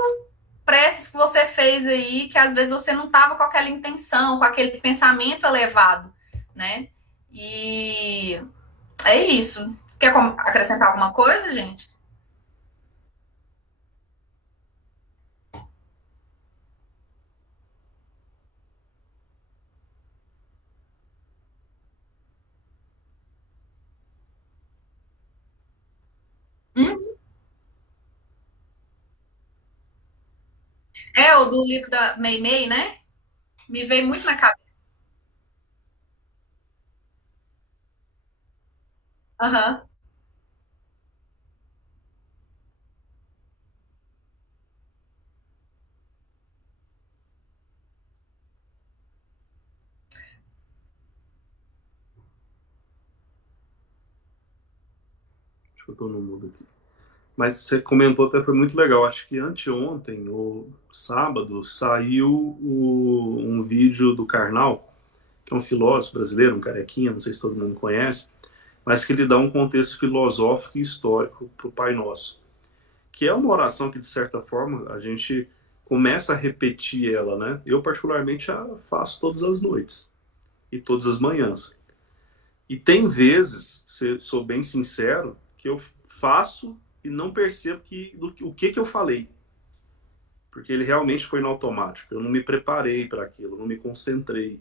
preces que você fez aí, que às vezes você não estava com aquela intenção, com aquele pensamento elevado, né? E é isso. Quer acrescentar alguma coisa, gente? É o do livro da Mei Mei, né? Me veio muito na cabeça. Aham. Acho que eu tô no mudo aqui. Mas você comentou até, foi muito legal. Acho que anteontem, ou sábado, saiu um vídeo do Karnal, que é um filósofo brasileiro, um carequinha, não sei se todo mundo conhece, mas que ele dá um contexto filosófico e histórico para o Pai Nosso, que é uma oração que, de certa forma, a gente começa a repetir ela, né? Eu, particularmente, já faço todas as noites e todas as manhãs. E tem vezes, se sou bem sincero, que eu faço e não percebo o que eu falei. porque ele realmente foi no automático. Eu não me preparei para aquilo, não me concentrei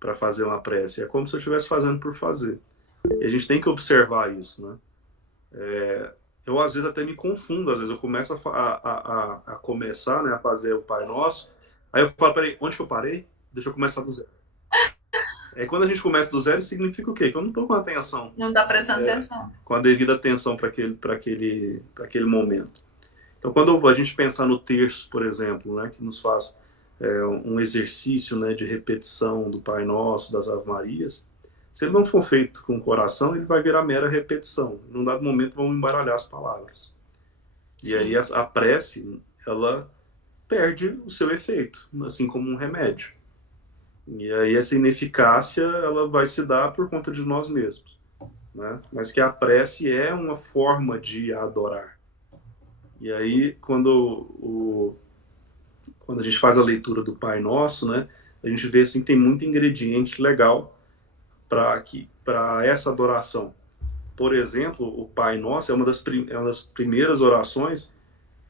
para fazer uma prece. É como se eu estivesse fazendo por fazer. E a gente tem que observar isso, né? Eu, às vezes, até me confundo. Às vezes eu começo a começar, né, a fazer o Pai Nosso. Aí eu falo, peraí, onde que eu parei? Deixa eu começar do zero. Quando a gente começa do zero, significa o quê? Que eu não estou com atenção. Não está prestando atenção. Com a devida atenção para aquele momento. Então, quando a gente pensar no terço, por exemplo, né, que nos faz um exercício, né, de repetição do Pai Nosso, das Ave Marias, se ele não for feito com o coração, ele vai virar mera repetição. Num dado momento, vão embaralhar as palavras. E Sim. aí a prece, ela perde o seu efeito, assim como um remédio. E aí essa ineficácia, ela vai se dar por conta de nós mesmos, né? Mas que a prece é uma forma de adorar. E aí, quando a gente faz a leitura do Pai Nosso, né, a gente vê assim, que tem muito ingrediente legal para essa adoração. Por exemplo, o Pai Nosso é uma das primeiras orações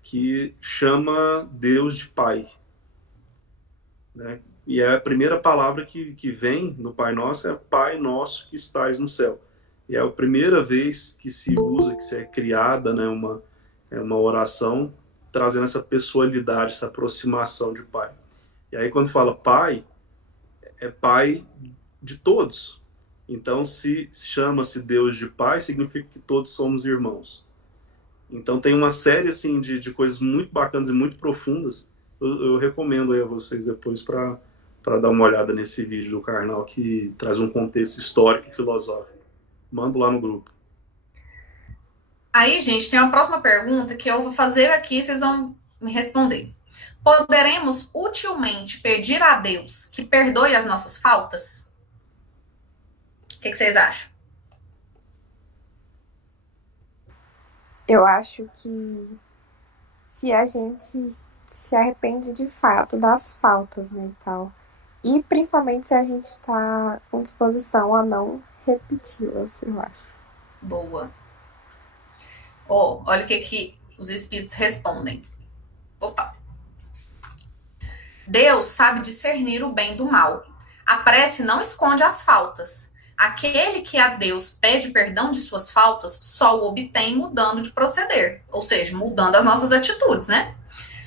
que chama Deus de Pai, né? E a primeira palavra que vem no Pai Nosso é Pai Nosso que estais no céu. E é a primeira vez que se usa, que se é criada, né, uma oração trazendo essa pessoalidade, essa aproximação de Pai. E aí quando fala Pai, é Pai de todos. Então, se chama-se Deus de Pai, significa que todos somos irmãos. Então tem uma série assim, de coisas muito bacanas e muito profundas. Eu recomendo aí a vocês depois para dar uma olhada nesse vídeo do Karnal, que traz um contexto histórico e filosófico. Mando lá no grupo. Aí, gente, tem uma próxima pergunta que eu vou fazer aqui, vocês vão me responder. Poderemos utilmente pedir a Deus que perdoe as nossas faltas? O que vocês acham? Eu acho que se a gente se arrepende de fato das faltas, né, e tal, e principalmente se a gente está com disposição a não repeti-las, eu acho. Boa. Olha o que os espíritos respondem. Opa. Deus sabe discernir o bem do mal. A prece não esconde as faltas. Aquele que a Deus pede perdão de suas faltas só o obtém mudando de proceder, ou seja, mudando as nossas atitudes, né?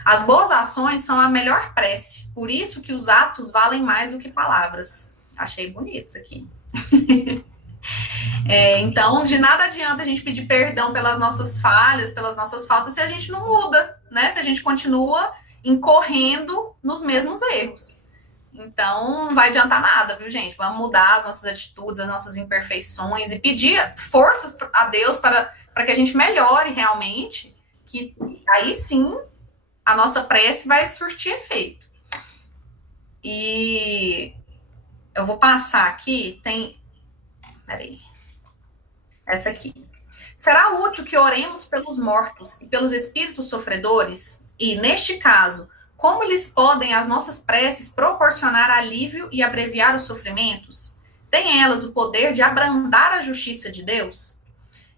As boas ações são a melhor prece, por isso que os atos valem mais do que palavras. Achei bonito isso aqui. Então, de nada adianta a gente pedir perdão pelas nossas falhas, pelas nossas faltas, se a gente não muda, né? Se a gente continua incorrendo nos mesmos erros. Então, não vai adiantar nada, viu, gente? Vamos mudar as nossas atitudes, as nossas imperfeições e pedir forças a Deus para que a gente melhore realmente, que aí sim a nossa prece vai surtir efeito. E eu vou passar aqui, peraí. Essa aqui. Será útil que oremos pelos mortos e pelos espíritos sofredores? E, neste caso, como lhes podem as nossas preces proporcionar alívio e abreviar os sofrimentos? Têm elas o poder de abrandar a justiça de Deus?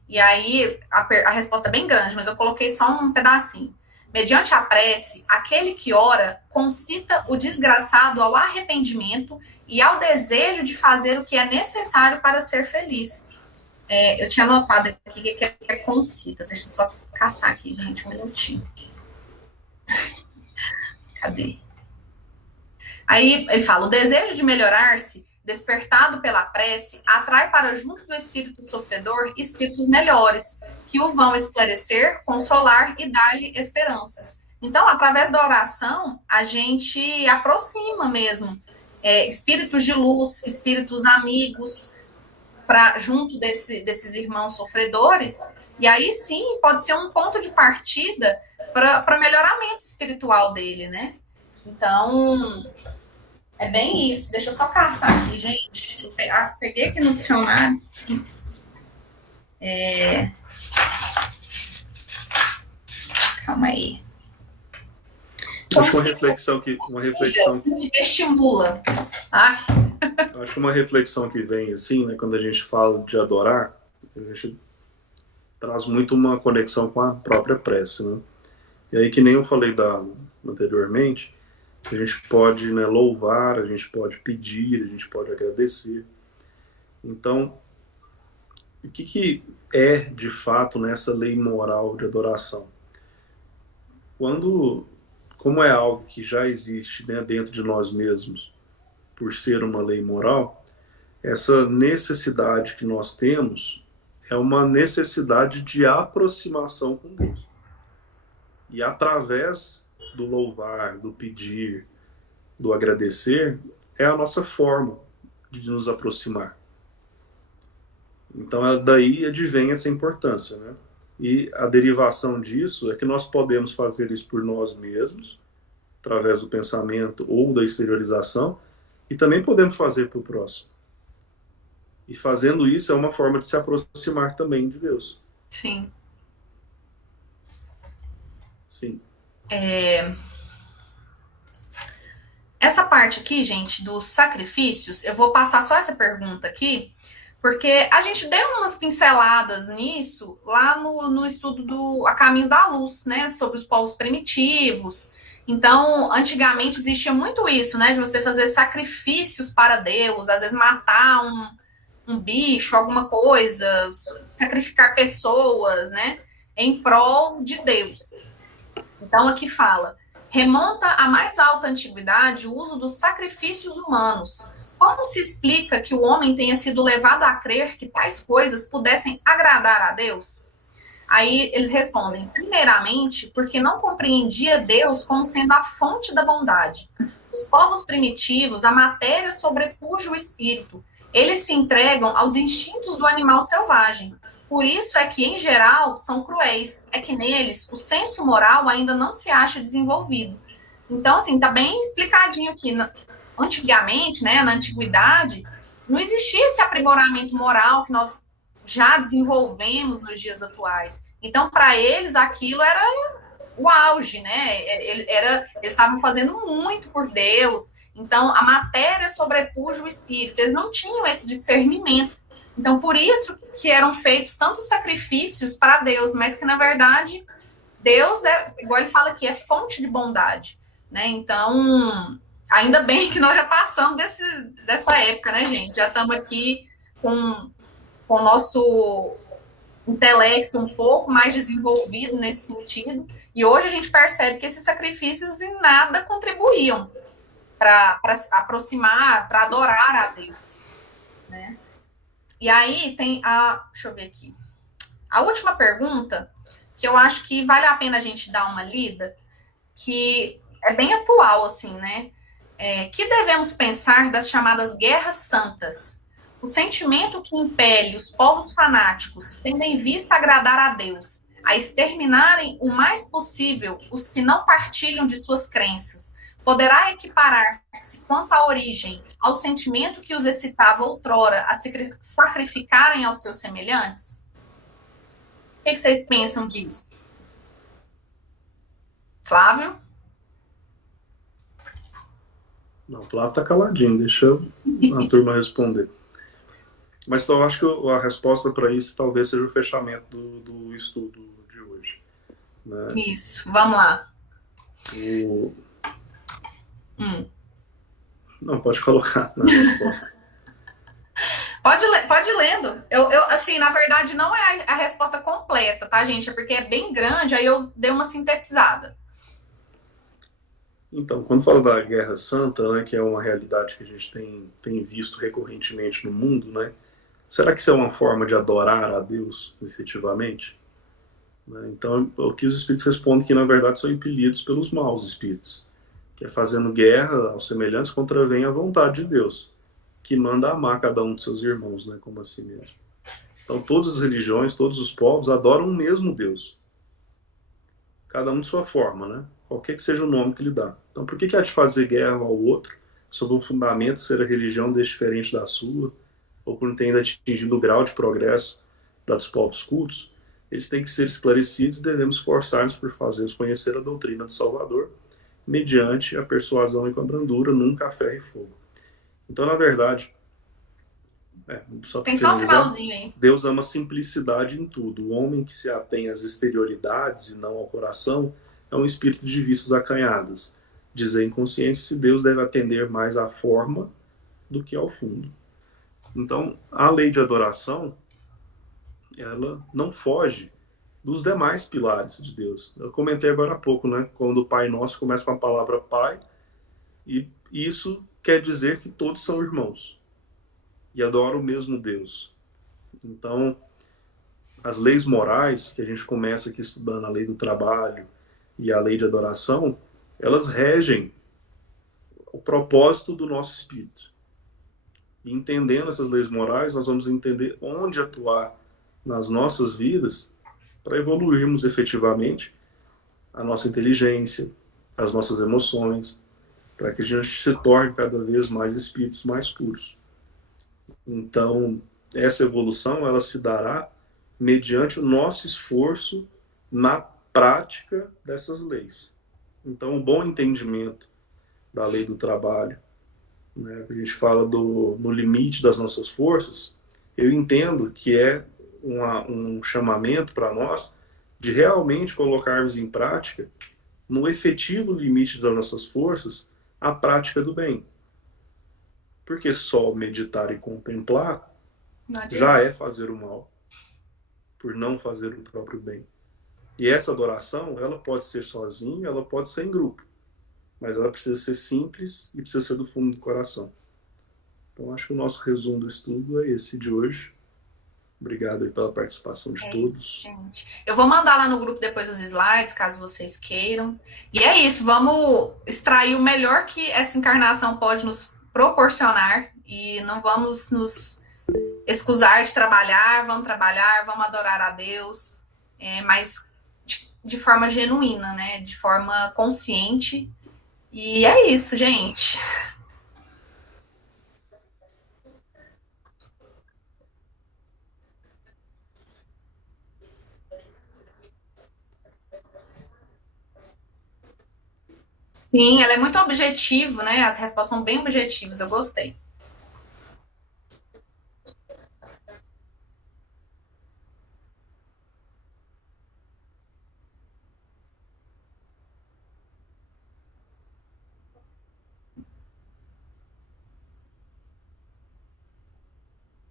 E aí, a resposta é bem grande, mas eu coloquei só um pedacinho. Mediante a prece, aquele que ora concita o desgraçado ao arrependimento e ao desejo de fazer o que é necessário para ser feliz. Eu tinha anotado aqui que é concita. Deixa eu só caçar aqui, gente, um minutinho. Cadê? Aí ele fala, o desejo de melhorar-se, despertado pela prece, atrai para junto do espírito sofredor espíritos melhores, que o vão esclarecer, consolar e dar-lhe esperanças. Então, através da oração, a gente aproxima mesmo espíritos de luz, espíritos amigos, junto desses irmãos sofredores, e aí sim pode ser um ponto de partida para melhoramento espiritual dele, né? Então, é bem isso. Deixa eu só caçar aqui, gente. Eu peguei aqui no dicionário. Calma aí. Acho que uma reflexão que estimula. Acho que uma reflexão que vem assim, né, quando a gente fala de adorar, a gente traz muito uma conexão com a própria prece, né? E aí, que nem eu falei anteriormente, a gente pode, né, louvar, a gente pode pedir, a gente pode agradecer. Então, o que é, de fato, nessa lei moral de adoração? Como é algo que já existe, né, dentro de nós mesmos, por ser uma lei moral, essa necessidade que nós temos é uma necessidade de aproximação com Deus. E através do louvar, do pedir, do agradecer, é a nossa forma de nos aproximar. Então, daí advém essa importância, né? E a derivação disso é que nós podemos fazer isso por nós mesmos, através do pensamento ou da exteriorização, e também podemos fazer para o próximo. E fazendo isso é uma forma de se aproximar também de Deus. Sim. Sim. Essa parte aqui, gente, dos sacrifícios, eu vou passar só essa pergunta aqui, porque a gente deu umas pinceladas nisso lá no estudo do A Caminho da Luz, né, sobre os povos primitivos. Então, antigamente existia muito isso, né, de você fazer sacrifícios para Deus, às vezes matar um bicho, alguma coisa, sacrificar pessoas, né, em prol de Deus. Então, aqui fala: remonta à mais alta antiguidade o uso dos sacrifícios humanos. Como se explica que o homem tenha sido levado a crer que tais coisas pudessem agradar a Deus? Aí eles respondem: primeiramente, porque não compreendia Deus como sendo a fonte da bondade. Os povos primitivos, a matéria sobrepuja o espírito. Eles se entregam aos instintos do animal selvagem. Por isso é que, em geral, são cruéis. É que neles o senso moral ainda não se acha desenvolvido. Então, assim, tá bem explicadinho aqui. Antigamente, né, na antiguidade, não existia esse aprimoramento moral que nós já desenvolvemos nos dias atuais. Então, para eles, aquilo era o auge, né? Eles estavam fazendo muito por Deus. Então, a matéria sobrepuja o espírito. Eles não tinham esse discernimento. Então, por isso que eram feitos tantos sacrifícios para Deus, mas que, na verdade, Deus é, igual ele fala aqui, é fonte de bondade, né? Então, ainda bem que nós já passamos dessa época, né, gente? Já estamos aqui com o nosso intelecto um pouco mais desenvolvido nesse sentido, e hoje a gente percebe que esses sacrifícios em nada contribuíam para aproximar, para adorar a Deus, né? E aí tem deixa eu ver aqui, a última pergunta, que eu acho que vale a pena a gente dar uma lida, que é bem atual, assim, né? Que devemos pensar das chamadas guerras santas? O sentimento que impele os povos fanáticos, tendo em vista agradar a Deus, a exterminarem o mais possível os que não partilham de suas crenças, poderá equiparar-se quanto à origem ao sentimento que os excitava outrora a se sacrificarem aos seus semelhantes? O que vocês pensam disso? Flávio? Não, o Flávio está caladinho, deixa a turma responder. Mas então, eu acho que a resposta para isso talvez seja o fechamento do estudo de hoje, né? Isso, vamos lá. Não, pode colocar na resposta. Pode ir lendo. Eu, assim, na verdade, não é a resposta completa, tá, gente? É porque é bem grande, aí eu dei uma sintetizada. Então, quando fala da Guerra Santa, né, que é uma realidade que a gente tem visto recorrentemente no mundo, né? Será que isso é uma forma de adorar a Deus, efetivamente? Então, o que os espíritos respondem que, na verdade, são impelidos pelos maus espíritos, que é fazendo guerra aos semelhantes contravém a vontade de Deus, que manda amar cada um de seus irmãos, né, como a si mesmo. Então, todas as religiões, todos os povos adoram o mesmo Deus, cada um de sua forma, né? Qualquer que seja o nome que lhe dá. Então, por que há de fazer guerra ao outro, sob o fundamento de ser a religião diferente da sua, ou por não ter ainda atingido o grau de progresso dos povos cultos? Eles têm que ser esclarecidos e devemos esforçar-nos por fazê-los conhecer a doutrina do Salvador, mediante a persuasão e com a brandura, nunca a ferro e fogo. Então, na verdade, só tem só um finalzinho aí. Deus ama simplicidade em tudo. O homem que se atém às exterioridades e não ao coração é um espírito de vistas acanhadas. Dizer em consciência se Deus deve atender mais à forma do que ao fundo. Então, a lei de adoração, ela não foge dos demais pilares de Deus. Eu comentei agora há pouco, né? Quando o Pai Nosso começa com a palavra Pai, e isso quer dizer que todos são irmãos e adoram o mesmo Deus. Então, as leis morais, que a gente começa aqui estudando a lei do trabalho e a lei de adoração, elas regem o propósito do nosso espírito. E entendendo essas leis morais, nós vamos entender onde atuar nas nossas vidas para evoluirmos efetivamente a nossa inteligência, as nossas emoções, para que a gente se torne cada vez mais espíritos mais puros. Então, essa evolução, ela se dará mediante o nosso esforço na prática dessas leis. Então, o bom entendimento da lei do trabalho, né, a gente fala no limite das nossas forças, eu entendo que é um chamamento para nós de realmente colocarmos em prática, no efetivo limite das nossas forças, a prática do bem. Porque só meditar e contemplar já é fazer o mal, por não fazer o próprio bem. E essa adoração, ela pode ser sozinha, ela pode ser em grupo, mas ela precisa ser simples e precisa ser do fundo do coração. Então, acho que o nosso resumo do estudo é esse de hoje. Obrigado aí pela participação de todos. Isso, gente. Eu vou mandar lá no grupo depois os slides, caso vocês queiram. E é isso, vamos extrair o melhor que essa encarnação pode nos proporcionar e não vamos nos excusar de trabalhar, vamos adorar a Deus, mas de forma genuína, né? De forma consciente. E é isso, gente. Sim, ela é muito objetiva, né? As respostas são bem objetivas, eu gostei.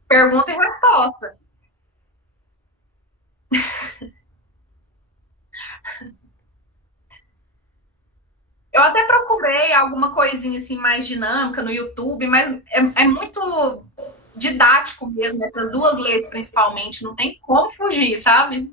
Pergunta e resposta. Eu até procurei alguma coisinha assim mais dinâmica no YouTube, mas é muito didático mesmo, essas duas leis principalmente, não tem como fugir, sabe?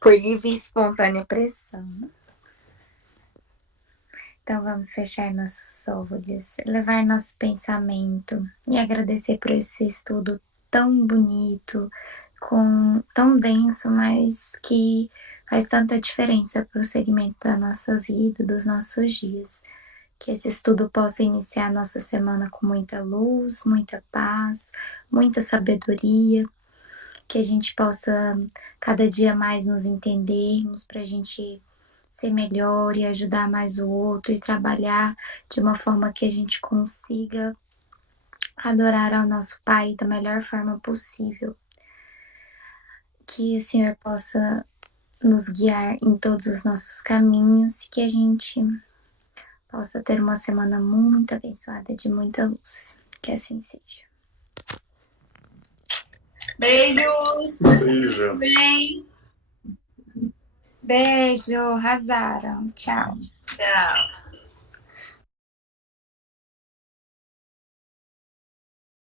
Por livre e espontânea pressão. Então vamos fechar nossos olhos, elevar nosso pensamento e agradecer por esse estudo tão bonito, tão denso, mas que faz tanta diferença para o segmento da nossa vida, dos nossos dias. Que esse estudo possa iniciar nossa semana com muita luz, muita paz, muita sabedoria, que a gente possa cada dia mais nos entendermos para a gente ser melhor e ajudar mais o outro e trabalhar de uma forma que a gente consiga adorar ao nosso Pai da melhor forma possível. Que o Senhor possa nos guiar em todos os nossos caminhos e que a gente possa ter uma semana muito abençoada, de muita luz. Que assim seja. Beijos. Beijo. Bem. Beijo, arrasaram. Tchau. Tchau.